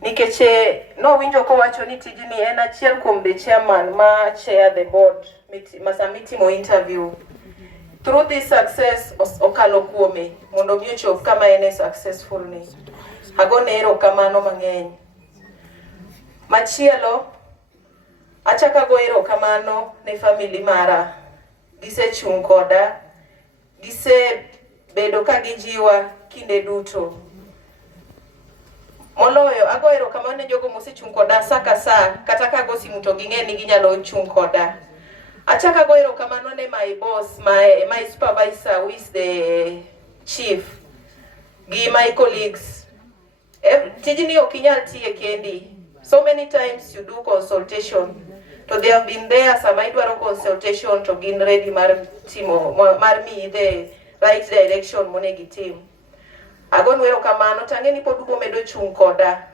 nikeche no winjo ko wacho ni tijini en achiel kuom the chairman ma chair the board masamiti mo interview. Through this success okalo kuome mondo mi ochop kama ene successful ni. Agone erokamano mang'eny. Machielo achaka go erokamano ne family mara. Gisechung' koda, bedo ka gijiwa kinde duto. Moloyo ago erokamano ne jogo mosechung' koda saa ka saa kata ka go simu to ging'e ni ginyalo chung' koda. Achaka go erokamano ne my boss, my supervisor who is the chief, gi my colleagues. Tijini okinyal tiye kendi. So many times you do consultation. So they have been there, sama idwaro consultation to gin ready mar timo mar mi the right direction monegi team. Ago erokamano tang'e ni pod ubo medo chung' koda.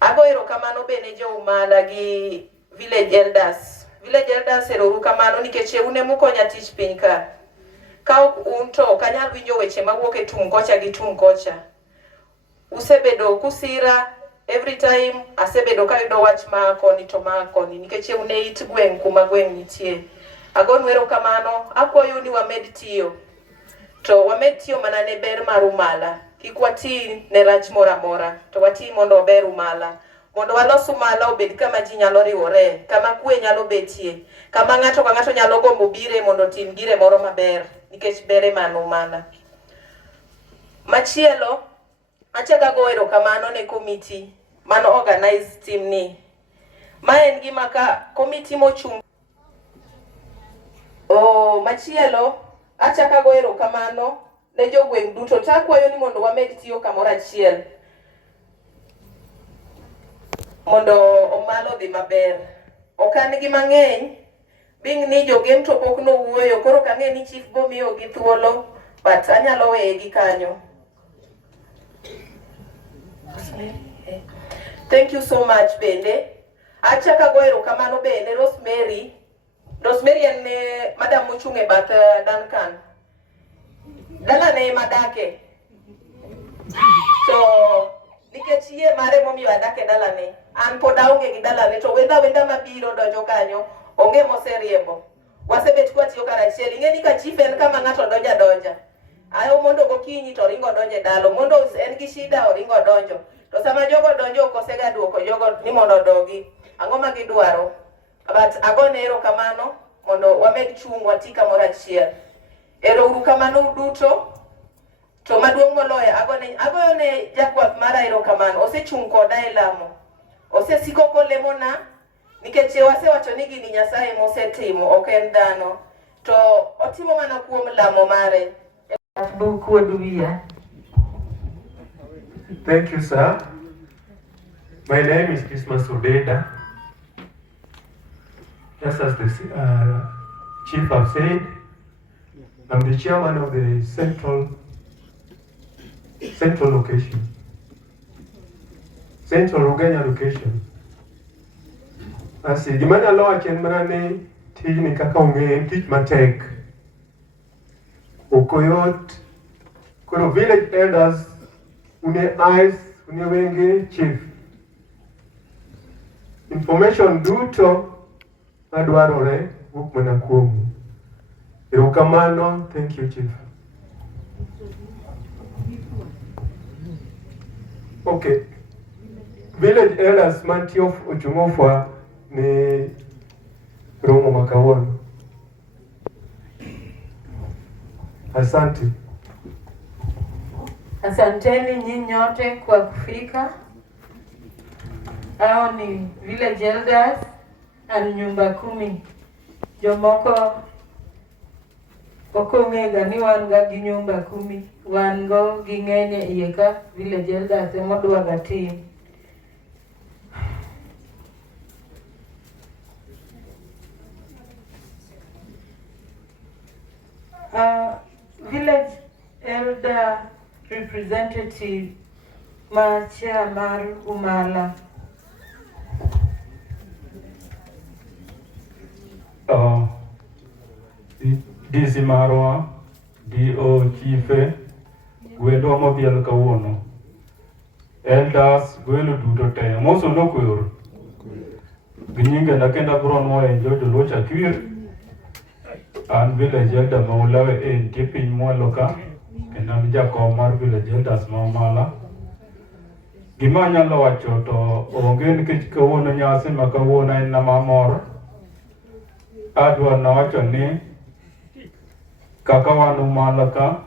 Ago erokamano bene jo umala gi village elders. Village elders erokamano nikech une mukonya tich piny ka. Ka ok un to kanyal winjo weche mawuok e tung' kocha gi tung' kocha. Usebedo kusira every time asebedo ka yudo wach ma koni to ma koni nikech une it gweng' kuma gweng' nitie. Agon erokamano akwayo ni wamed tiyo. To wamed tiyo mana ne ber mar umala. Kik wati ne rach mora mora to wati mondo ober umala. Mondo walos umala obed kama ji nyalo riwore, kama kwe nyalo betie, kama ng'ato ka ng'ato nyalo gombo bire mondo tim gire moro maber nikech bere man umala. Machielo achaka go erokamano ne committee mano organize team ni. Ma en gima ka committee mochung'. Machielo achaka go erokamano ne jogweng' duto takwayo ni mondo wamed tiyo kamoro achiel. Mondo omalo dhi maber. Okan gi mang'eny bing ni jogem to pok no wuoyo koro kang'e ni chief bo miyo gi thuolo but anyalo weye gi kanyo. Thank you so much bende. Achaka go erokamano bende Rosemary en madam mochung' e bath Duncan. Dala ne madake. So nikech yie mare momiyo adak e dalane. An pod aonge gi dalane to wenda mabiro donjo kanyo onge moseriembo. Wasebet kwa tiyo karachiel. Ing'e ni ka chief en kama ng'ato donja. Ayo mondo gokinyi to ringo donje dalo. Mondo en gi shida oringo donjo. To sama jogo donjo okosega duoko jogo ni mondo odogi. Ang'o ma gidwaro? But agone erokamano mondo wamed chung' wati kamoro achiel. Ero uru kamano duto. To maduong' moloyo agoyone jakwath mara erokamano. Osechung' koda e lamo. Osesiko kolemona nikech wasewacho ni gini Nyasaye mosetimo ok en dhano. To otimo mana kuom lamo mare. Thank you, sir. My name is Christmas Odeda. Just as the chief have said, I'm the chairman of the central location, Central Ugenya location. Asi gimana lo achen manane tijni kaka ong'e tich matek. Okoyot koro village elders une eyes une wenge chief. Information duto madwarore wuok mana kuomu. Erokamano, thank you chief. Okay. Village elders mantie ochung'ofwa ni romo makawuono. Asante. Asanteni nyinyi nyote kwa kufika. Hao ni village elders and nyumba 10. Jomoko okong'ega ni wan ga gi nyumba 10. Wan go gi ng'enye iye ka village elders emodwaga tim. Village elder representative Mar Umala. DC Marwa, DO Chief, Gwendo Mobiel Kawuono. Elders, Gwelo Duto Te, Moso Nokwur. Ginyinga Nakenda Bron Mo Enjoy the Locha Kwir. And village elder Maulawe in Tipping Mwaloka. And I'm Jacob Mar village elders Mamala. Gimanya Lawacho to Ongen Kitchkawona Nyasi Makawona in Namamor. Adwa Nawacho ni Kakawanu Malaka.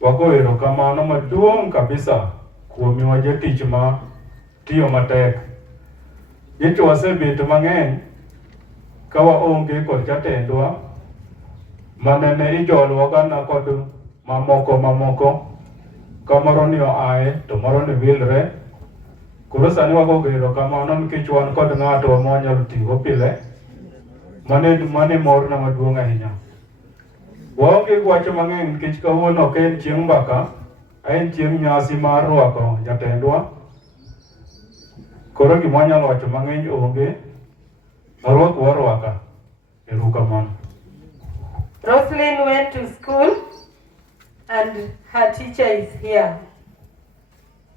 Wako erokamano maduong' kabisa kuomiwa jatich ma tiyo matek. Nicho wasebet mang'eny ka waonge kod jatendwa manene ijolwaga na kod mamoko kamoro ni oae to moro ni wilre. Koro sani wago erokamano nikech wan kod ng'ato ma wanyalo tigo pile. Mane morna maduong' ahinya. Waonge gwacho mang'eny nikech kawuono ok en chieng' mbaka, en chieng' nyasi mar rwako jatendwa. Koro gima wanyalo wacho mang'eny onge, arwak warwaka. Erokamano. Roslyn went to school and her teacher is here.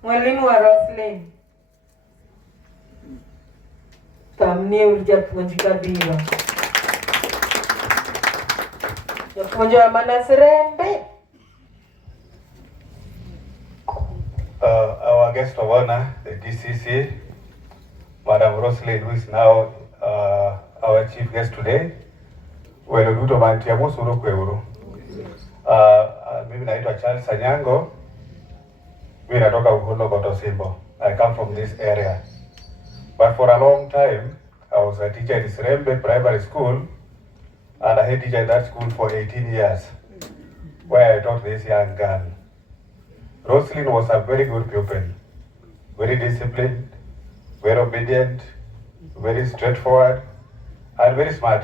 Mwalimu wa Roslyn. Tamnie urjapuonj kabiro. Japuonj wa Manasrembe. Our guest of honor, the DCC, Madam Roslyn, who is now our chief guest today. Welo duto mantia mosuro kweuro. Mimi naitwa Charles Anyango. Mimi natoka Uhondo Kotosimbo. I come from this area. But for a long time, I was a teacher in Srembe Primary School, and I head teacher in that school for 18 years, where I taught this young girl. Roslyn was a very good pupil, very disciplined, very obedient, very straightforward, and very smart.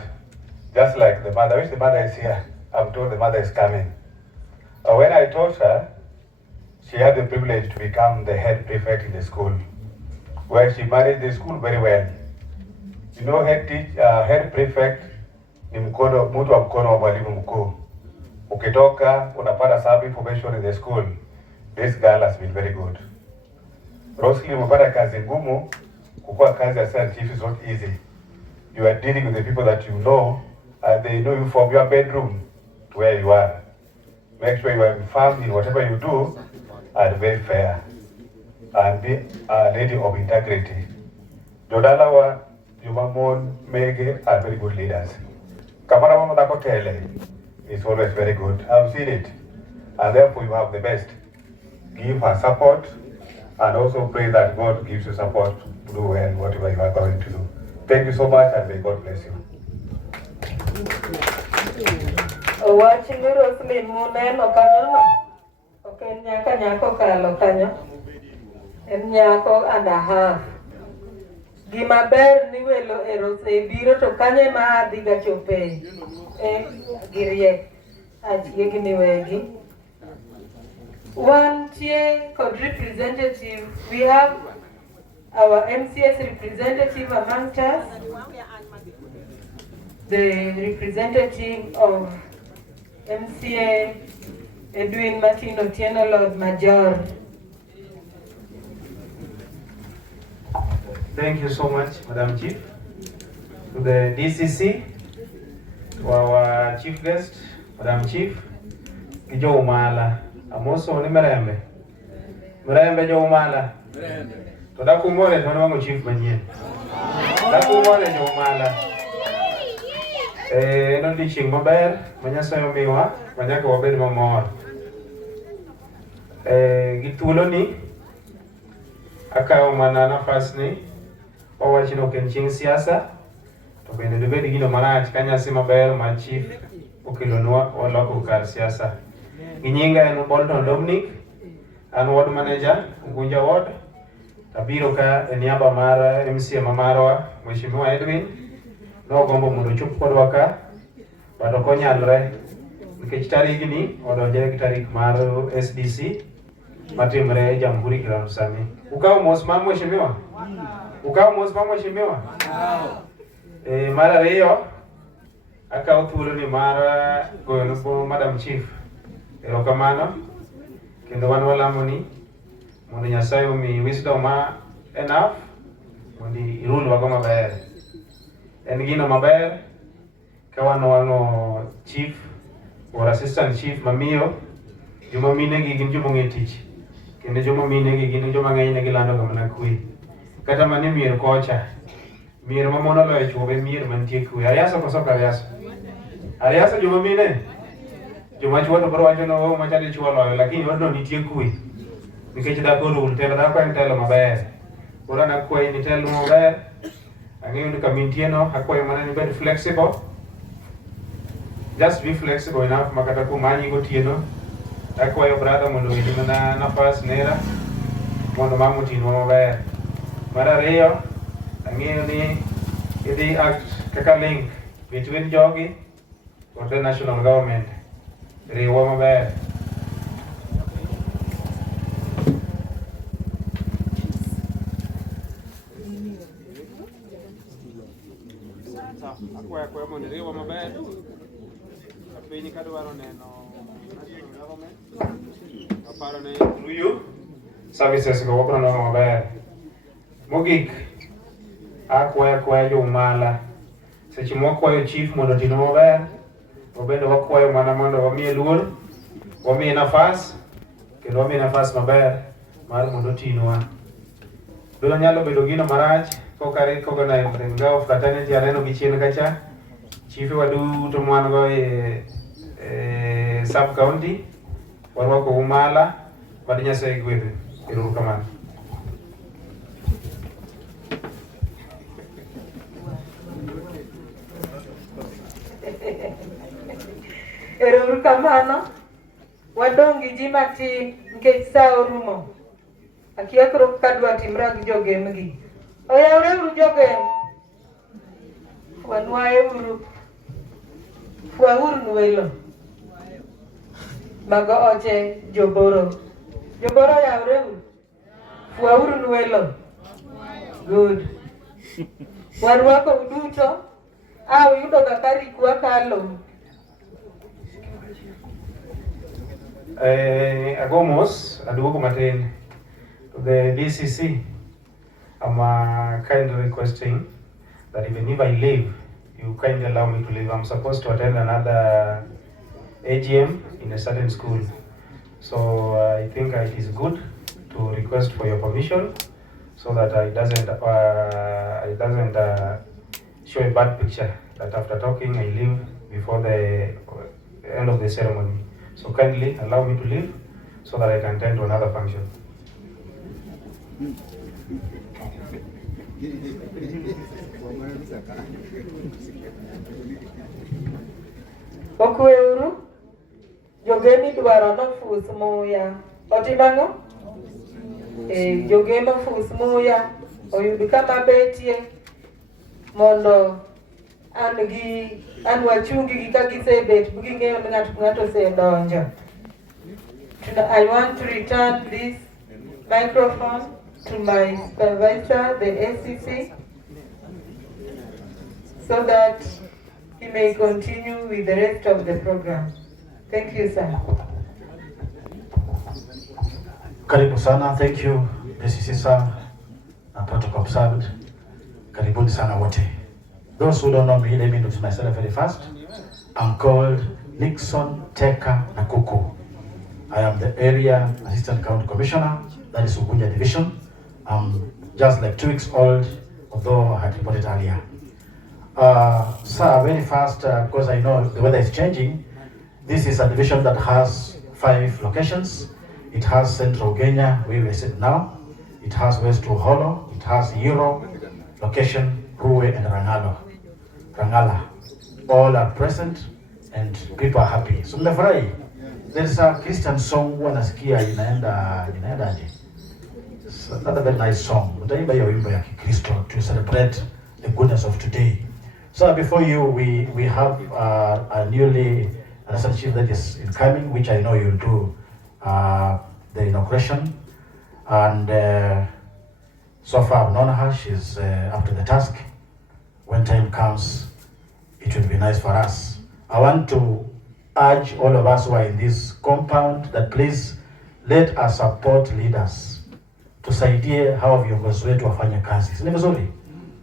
Just like the mother. I wish the mother is here. I'm told the mother is coming. When I taught her, she had the privilege to become the head prefect in the school, where she managed the school very well. You know, head prefect ni mtu wa mkono wa mwalimu mkuu. Ukitoka unapata some information in the school. This girl has been very good. Rosalie, umepata kazi ngumu. Kukua kazi as chief is not easy. You are dealing with the people that you know, and they know you from your bedroom to where you are. Make sure you are informed in whatever you do and very fair, and be a lady of integrity. Jodalawa, Jumamon, Mege are very good leaders. Kamara Mama Dakotele is always very good. I've seen it, and therefore you have the best. Give her support, and also pray that God gives you support to do well whatever you are going to do. Thank you so much, and may God bless you. Watching the Rosalie Munen Okano, okay, Nyako Kalo Kanyo, and Nyako and a half. Gima ber ni welo erose biro to kanye ma diga chope girie achie gini wegi. One tier called representative, we have our MCS representative amongst us, the representative of MCA Edwin Martin Otieno Lord Major. Thank you so much, Madam Chief. To the DCC, to our chief guest, Madam Chief, Kijo Umala, Amoso ni Merembe. Merembe Jo Umala. To dakumole to wangu chief mwenye. Dakumole Jo Umala. No diching maber, manyaso yomiwa, manyako wabedi mamor. Gitulo ni, akaw mana nafas ni, wawachino kenching siasa, to bende dubedi gino marach kanyasi maber ma chief okilonwa waloko kar siasa. Ginyinga en Bolton Dominic, an ward manager, Ugunja ward, tabiro ka niaba mar MCA mamarwa, Mheshimiwa Edwin, no gombo mondo chop kodwa ka, bato konyalre, nikech tarigni odonjre gi tarik mar SDC, matimre Jamhuri Ground Sami. Ukaw mos ma Mheshimiwa? Ukaw mos ma Mheshimiwa? Mar ariyo, akaw thuolo ni mar goyo Madam Chief erokamano, kendo wan walamo ni mondo Nyasaye omi wisdom enough mondo irul wago maber. En gino maber ka wano chief or assistant chief mamiyo, joma mine gi gin joma ng'e tich, kendo joma mine gi gin joma ng'eny ne gilando mana kwe. Kata mani mier kocha, mier mamon oloyo chwo be mier mantie kwe. Ariaso koso ok ariaso? Ariaso joma mine? Joma chwo to bro wacho no machande chwo oloyo, lakini wadno nitie kwe. Nikech dhako rule, telo dhako en telo maber. Koro an akwayi ni telo maber, ang'eyo ni kamintie no, akwayo mana ni bed flexible. Just be flexible enough makata kumanyi gotieno. Akwayo brother mondo witi mana nafas nera, mondo mamu tinwa maber. Mar ariyo, ang'eyo ni idhi act kaka link between jogi kod the national government. Riwa maber. Akwayo mondo riwa maber. Piny kadwaro neno national government. Aparo ni Ruyu services go wabro nono maber. Mogik, akwayo jo Umala. Seche mwakwayo chief mondo tino maber, wabende wakwayo mana mondo wamiye luor, wamiye nafas, kendo wamiye nafas maber mar mondo tinwa. Dola nyalo bedo gino marach, koko na Mrenga of Fraternity aneno gi chien kacha, chief waduto mwan go sub county, warwako Umala, mad Nyasaye gwedhu. Ero kamano. Ero kamano, wadong' gi ji matin nikech sa orumo. Akia koro kadwa timra gi jogem gi. Oyawre uru jogem. Wanwaye uru. Fwauru nwelo. Mago oche joboro. Joboro yawre uru. Fwauru nwelo. Good. Warwako uduto. Uyudo kaka rikwa kalo. Agomos, aduogo matin. the DCC, I'm kindly requesting that even if I leave, you kindly allow me to leave. I'm supposed to attend another AGM in a certain school. So I think it is good to request for your permission so that it doesn't show a bad picture that after talking I leave before the end of the ceremony. So kindly allow me to leave so that I can attend to another function. Okweuru, jogeni dwaro nofus muya. Otimang'o? Jogeni nofus muya, oyud kama betie, mondo an wachungi gi ka gisebet, ging'eyo ni ng'ato osedonjo. I want to return this microphone to my supervisor, the ACC, so that he may continue with the rest of the program. Thank you, sir. Karibu sana, thank you, ACC sir, and protocol observed. Karibuni sana wote. Those who don't know me, let me introduce myself very fast. I'm called Nixon Teka Nakuku. I am the Area Assistant County Commissioner, that is Ugunja Division. I'm just like 2 weeks old, although I had reported earlier. Sir, very fast, because I know the weather is changing. This is a division that has 5 locations. It has Central Kenya, where we sit now. It has West Uholo, it has Euro, location, Ruwe and Rangala. All are present and people are happy. So mmefurahi. There's a Christian song wanasikia inaendaje. It's another very nice song. Utaimba hiyo wimbo ya Kikristo to celebrate the goodness of today. So before you, we have a newly assistant chief that is incoming, which I know you'll do the inauguration. And so far I've known her, she's up to the task. When time comes, it will be nice for us. I want to urge all of us who are in this compound that please let us support leaders. Tusaidie hawa viongozi wetu wafanye kazi. Si ni vizuri?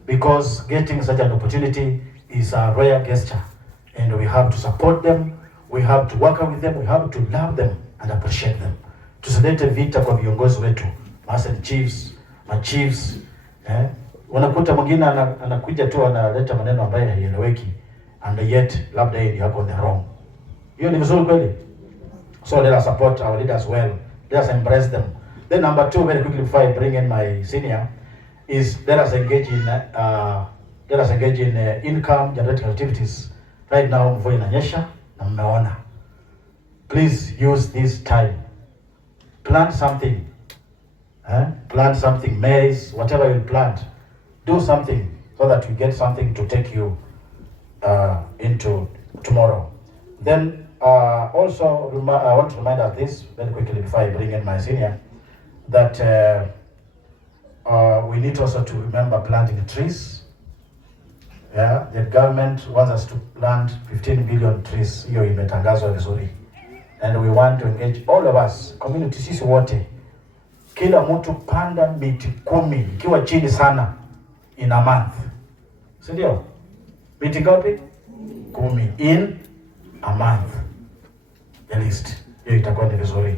Because getting such an opportunity is a rare gesture and we have to support them, we have to work with them, we have to love them and appreciate them. Tusilete vita kwa viongozi wetu, master chiefs, chiefs, unakuta mwingine anakuja tu analeta maneno ambayo haieleweki and yet labda yeye yako on the wrong. Hiyo ni vizuri kweli? So let us support our leaders well. Let us embrace them. Then number 2, very quickly before I bring in my senior, is let us engage in income generating activities. Right now mvua inanyesha na mmeona. Please use this time. Plant something. Plant something, maize, whatever you plant. Do something so that you get something to take you into tomorrow. Then also I want to remind us this very quickly before I bring in my senior, that we need also to remember planting trees. Yeah, the government wants us to plant 15 billion trees. Hiyo imetangazwa vizuri. And we want to engage all of us, community sisi wote. Kila mtu panda miti 10 ikiwa chini sana in a month. Si ndio? Miti ngapi? 10 in a month. At least. Hiyo itakuwa ni vizuri.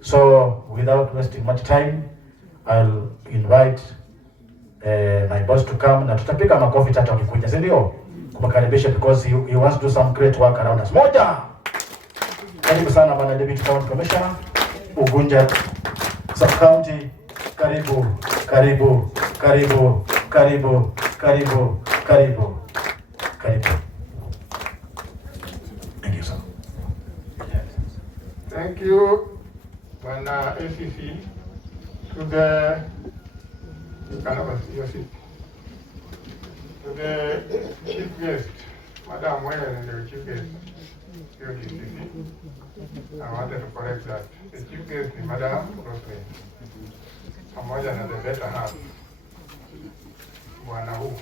So without wasting much time, I'll invite my boss to come na tutapiga makofi tatu akikuja, si ndio? Kumkaribisha because he wants to do some great work around us. Moja. Karibu sana bwana Deputy County Commissioner Ugunja Sub County. Karibu, karibu, karibu, karibu, karibu, karibu, karibu. Thank you, sir. Thank you, Bwana ACC. To the chief guest, Madam Wayne and the chief guest, I wanted to correct that. The chief guest is Madam Rosemary. Pamoja na the better half, Bwana Hu.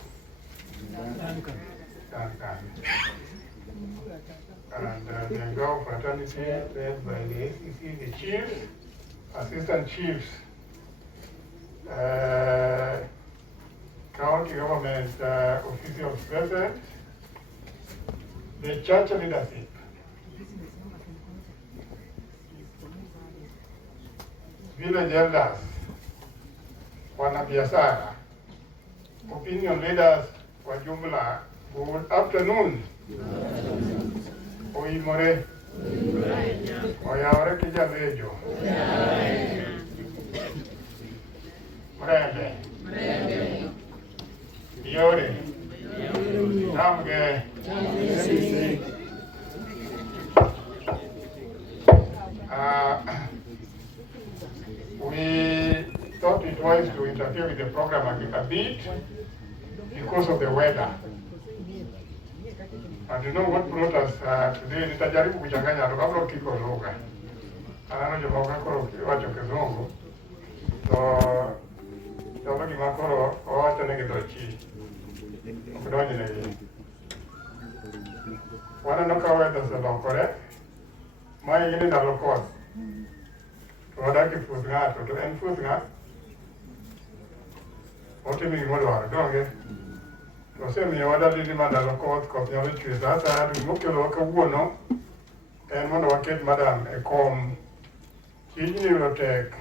And the Ngao fraternity led by the ACC, the chiefs, assistant chiefs, county government official present, the church leadership, village elders, wanabiashara, opinion leaders kwa jumla. Good afternoon. Oimore. Oyawore kijalejo. Mrembe. Yore. Namge. We thought it wise to interfere with the program a bit because of the weather. And you know what brought us today, nitajaribu kuchanganya kabla kiko lugha. Anano jo makoro wacho kizungu. So ndio makoro wacho nege dochi. Kudonye nege. Wana noka weather se lokore. Mai ngini na lokos. Wadaki fusnga to en fusnga. Otimi ngodwaro donge. Osemi wada lili madalo koth nyalo chwe sasa adu mokelo kawuono en mondo waket madam e kom tijni rotek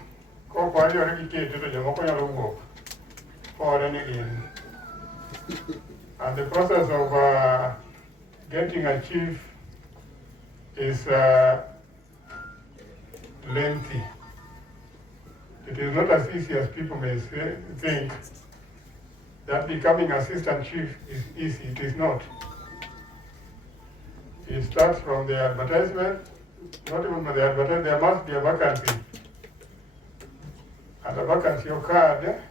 ko kwariore gi kete to jomoko nyalo wuok fore ni gin. And the process of getting a chief is lengthy. It is not as easy as people may think. That becoming assistant chief is easy. It is not. It starts from the advertisement, not even from the advertisement, there must be a vacancy. And the vacancy occurred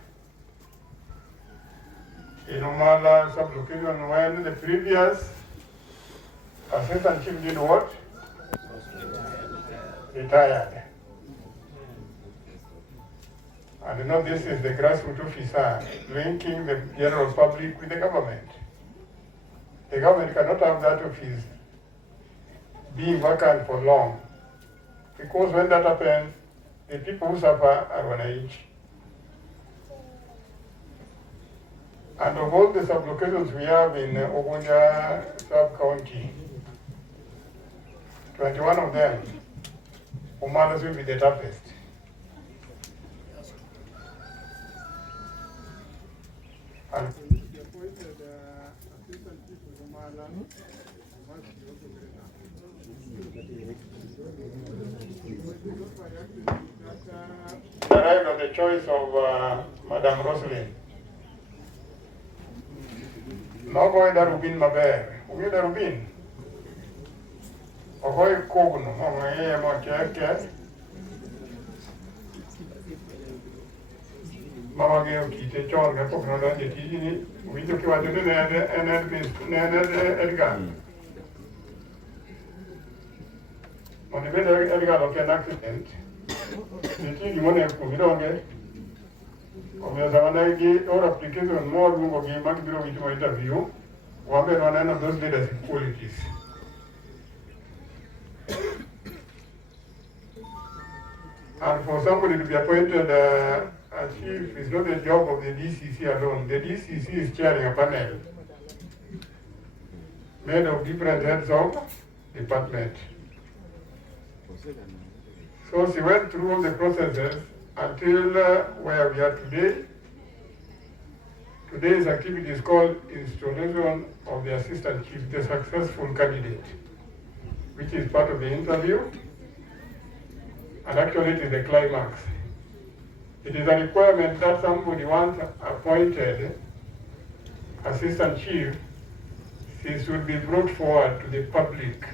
in Umala sublocation when the previous assistant chief did what? Retired. And you know, this is the grassroots officer linking the general public with the government. The government cannot have that office being vacant for long. Because when that happens, the people who suffer are on age. And of all the sublocations we have in Ogunja sub-county, 21 of them, Umalas will be the toughest. And arrived on the choice of Madam Roslyn. Now go to Rubin Maber. Ugi da Rubin. Ogoy Kogno, Momaye Mocheke. Mama gave Kite Chorga, Pokno, the Tini, we took you at the Edgar. On the way, Edgar of an accident. The Tini money of Kumidonge. Of your Savanagi or application more room of game, might be with my interview. One by one of those leadership qualities. And for somebody to be appointed as chief is not the job of the DCC alone. The DCC is chairing a panel made of different heads of department. So she went through all the processes until where we are today. Today's activity is called installation of the assistant chief, the successful candidate, which is part of the interview. And actually it is the climax. It is a requirement that somebody once appointed assistant chief, she should be brought forward to the public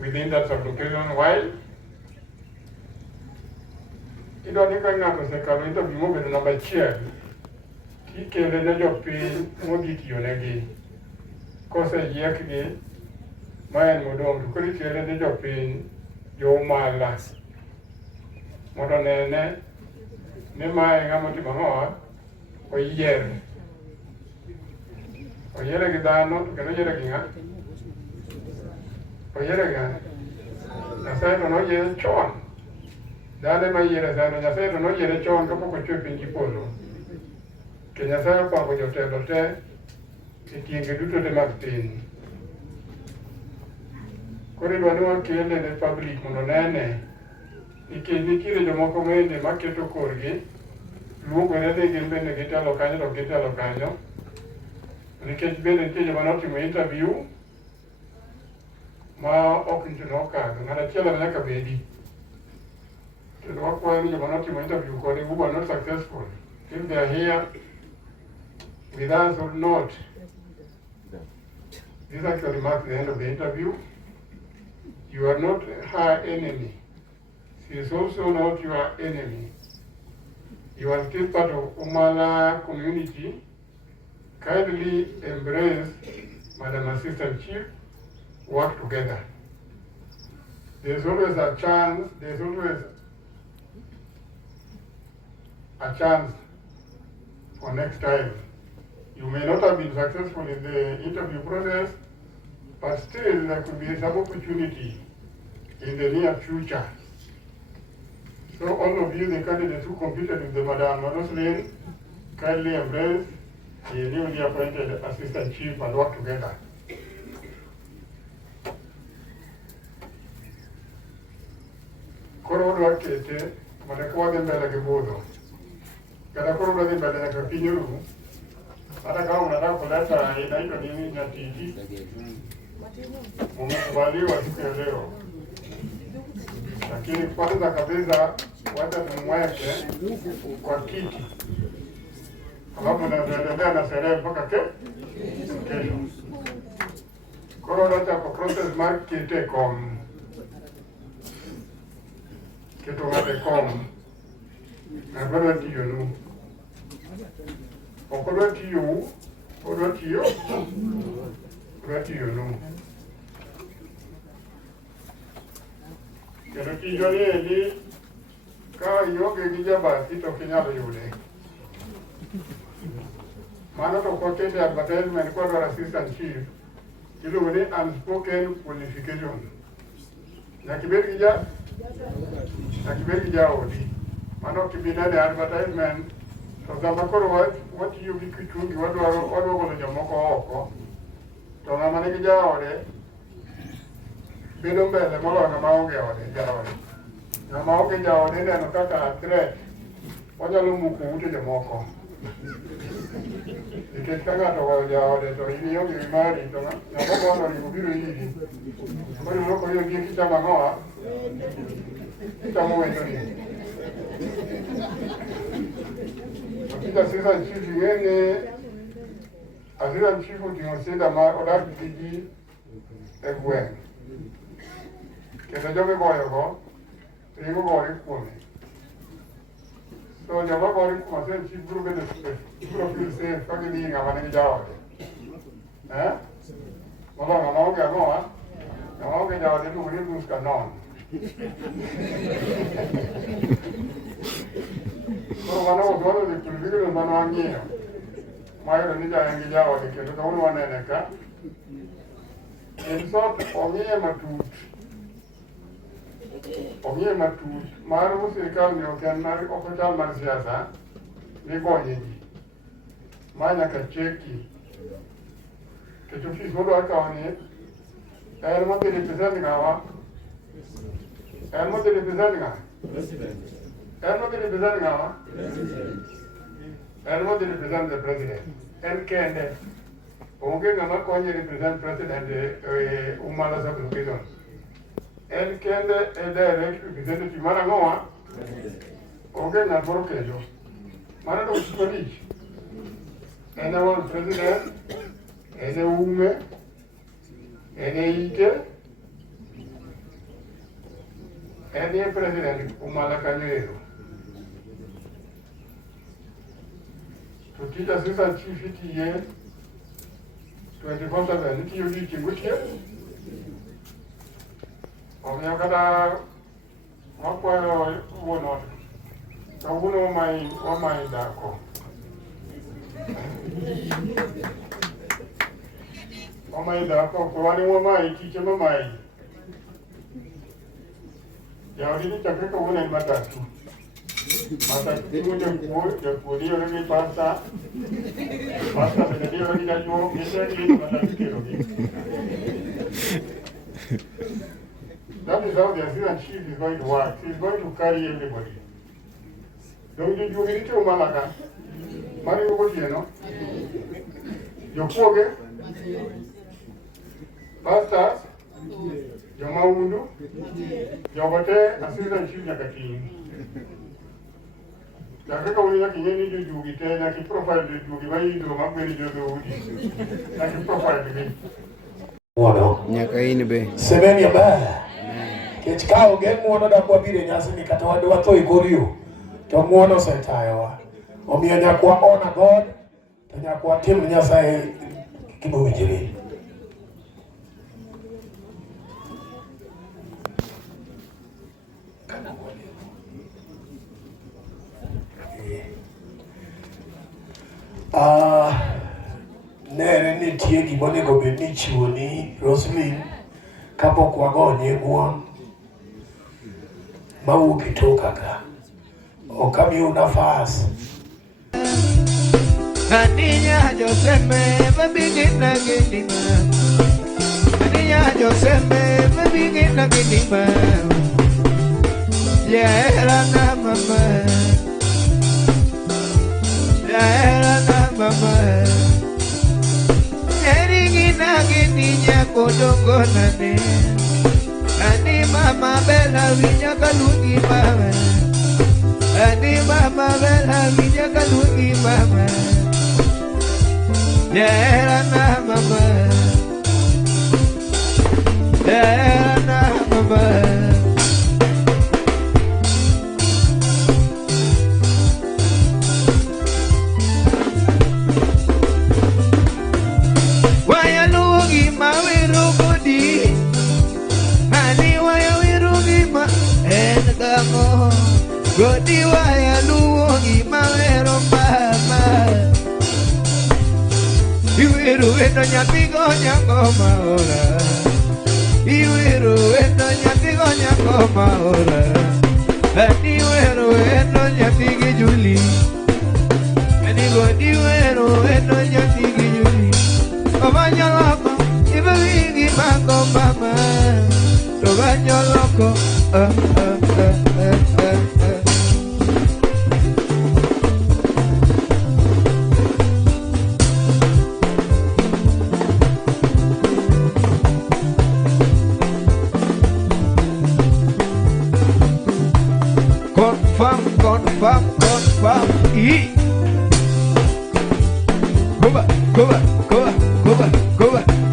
within that sublocation. Why? You don't think I'm going to say, can we move to number chair? He came in the job pay, Mogit Yonagi. Cosa Yakni, Mayan Modom, to call it in the job pay, Yomala. Modonene. Nema ngamoti mama o yer gidano kano yere ginga o yere ga na sai no ye chon Dane no yiere sano Nyasaye to noyiere chon kapok ochopo piny polo. Ke Nyasaye okwago jotelo te e tienge duto te mag piny. Koro idwa ni wakele ne public mondo nene nikech nitiere jomoko bende maketo korgi luongore ni gin bende gitelo kanyo to gitelo kanyo nikech bende nitie joma notimo interview ma ok nokadho ng'at achiel nyaka bedi kendo wakwayo ni joma notimo interview kode who were not successful if they are here with us or not, this actually marks the end of the interview. You are not her enemy. She is also not your enemy. You are still part of Umala community. Kindly embrace Madam Assistant Chief, work together. There's always a chance, for next time. You may not have been successful in the interview process, but still there could be some opportunity in the near future. So all of you, the candidates who competed with the Madam Roslyn, kindly embrace the newly appointed Assistant Chief and work together. Koro odwa kete mondo ka wadhi mbele gi budho kata koro wadhi mbele nyaka piny oru hata kama unataka kuleta inaitwa nini nyatiti umekubaliwa siku ya leo, lakini kwanza kabisa wacha tumweke kwa kiti alafu naendelea na sherehe mpaka kesho. Koro wacha kwa process mark kite kom keto ng'ate kom nadwa tiyo nu ok odwa tiyo odwa tiyo nu kendo tijoni endi ka ionge gi jabasi to kinyalo yude. Mano to kokete advertisement kwa dwaro assistant chief iluongo ni unspoken qualification. Nyaka ibed gi jaodi. Mano kibinene advertisement to sama koro watiyo gi kichungi wadwaro golo jomoko oko to ng'ama nigi jaode bedo mbele moloyo ng'ama onge jaode. Ng'ama onge jaode neno kaka threat onyalo muko ute jomoko nikech ka ng'ato ogoyo jaode to in ionge gi mari to ng'ama bono oringo biro iri koro iloko iyo gi kichamo ang'oa kichamo wendoni. Assistant Chief ing'eni Assistant Chief oting'o sida ma odak gi ji e gweng' kendo jomigoyogo ringo gore kuome. So joma gore kuom Assistant Chief biro feel safe ka gidhi ng'ama nigi jaode. Molo ng'ama onge ang'oa, ng'ama onge jaode iluongo ni Bruce Cannon. Koro mano odwaro dhi kulbiro mano wang'iyo mayudo ni en gi jaode kendo kawuono wanene ka in short ong'iye matut mar sirikal ni ok ochal mar siasa migonye ji ma nyaka cheki kech ofis modwa kawo ni en modhi represent ng'awa en modhi represent ng'awa and what represent now? And what represent the president? And can onge ngama konye represent president Umala sublocation. And can the direct representative mana ngoa? Onge na boro kendo. Mana do chikoni. And our president and a woman and a ite and the president Umala Kanyero. To teach Assistant Chief itiye 24/7 itiyo gi chingutie. Omiyo kata wakwayo wuono kawuono wamayi dako. Wamayi dako, wani wamayi tije mamayi. Ya ini cakap kau ni mata tu. Mata tu dia puri orang ni pasta dia orang dah jual kita ni mata tu lagi. That is how the assistant chief is going to work. He is going to carry everybody. Don't you get it to Malaga? Mari go here, no? You poge? Pastors? Your maundu? Your bate assistant chief Yakati. Yakaka wani yaki yeni ju gite yaki profile ju gibai do magmeni jo do yaki profile gi. Wono. Nyaka ini be. Semeni ya ba. Kech kao gen muono da kwa bire nyasi ni kata wade watho ikorio. To muono se tayo. Omiyo nyakwa honor God. To nyakwa tim Nyasaye kibo winjiri. Nere nitie gimonego bed ni chiwo ni Roslyn kapok wagonye guon mawuok e toka ka. Ok amiyo nafas. Aninya Joseme mabigina gindima. Aninya Joseme mabigina gindima. Yera na mama. Yera na mama. Erigina gindinya kodongo nane. Ani mama bela vinya kalungi mama. Ani mama bela vinya kalungi mama. Yera na mama. Yera na mama. Godi waya luongi mawero mama. Iwiru eno nyathigo nyako maora. Iwiru eno nyathigo nyako maora. Ani wero eno nyathigi Juli. Ani godi wero eno nyathigi Juli. Obanyo loko ibawigi mako mama. Obanyo loko Confirm. Go back.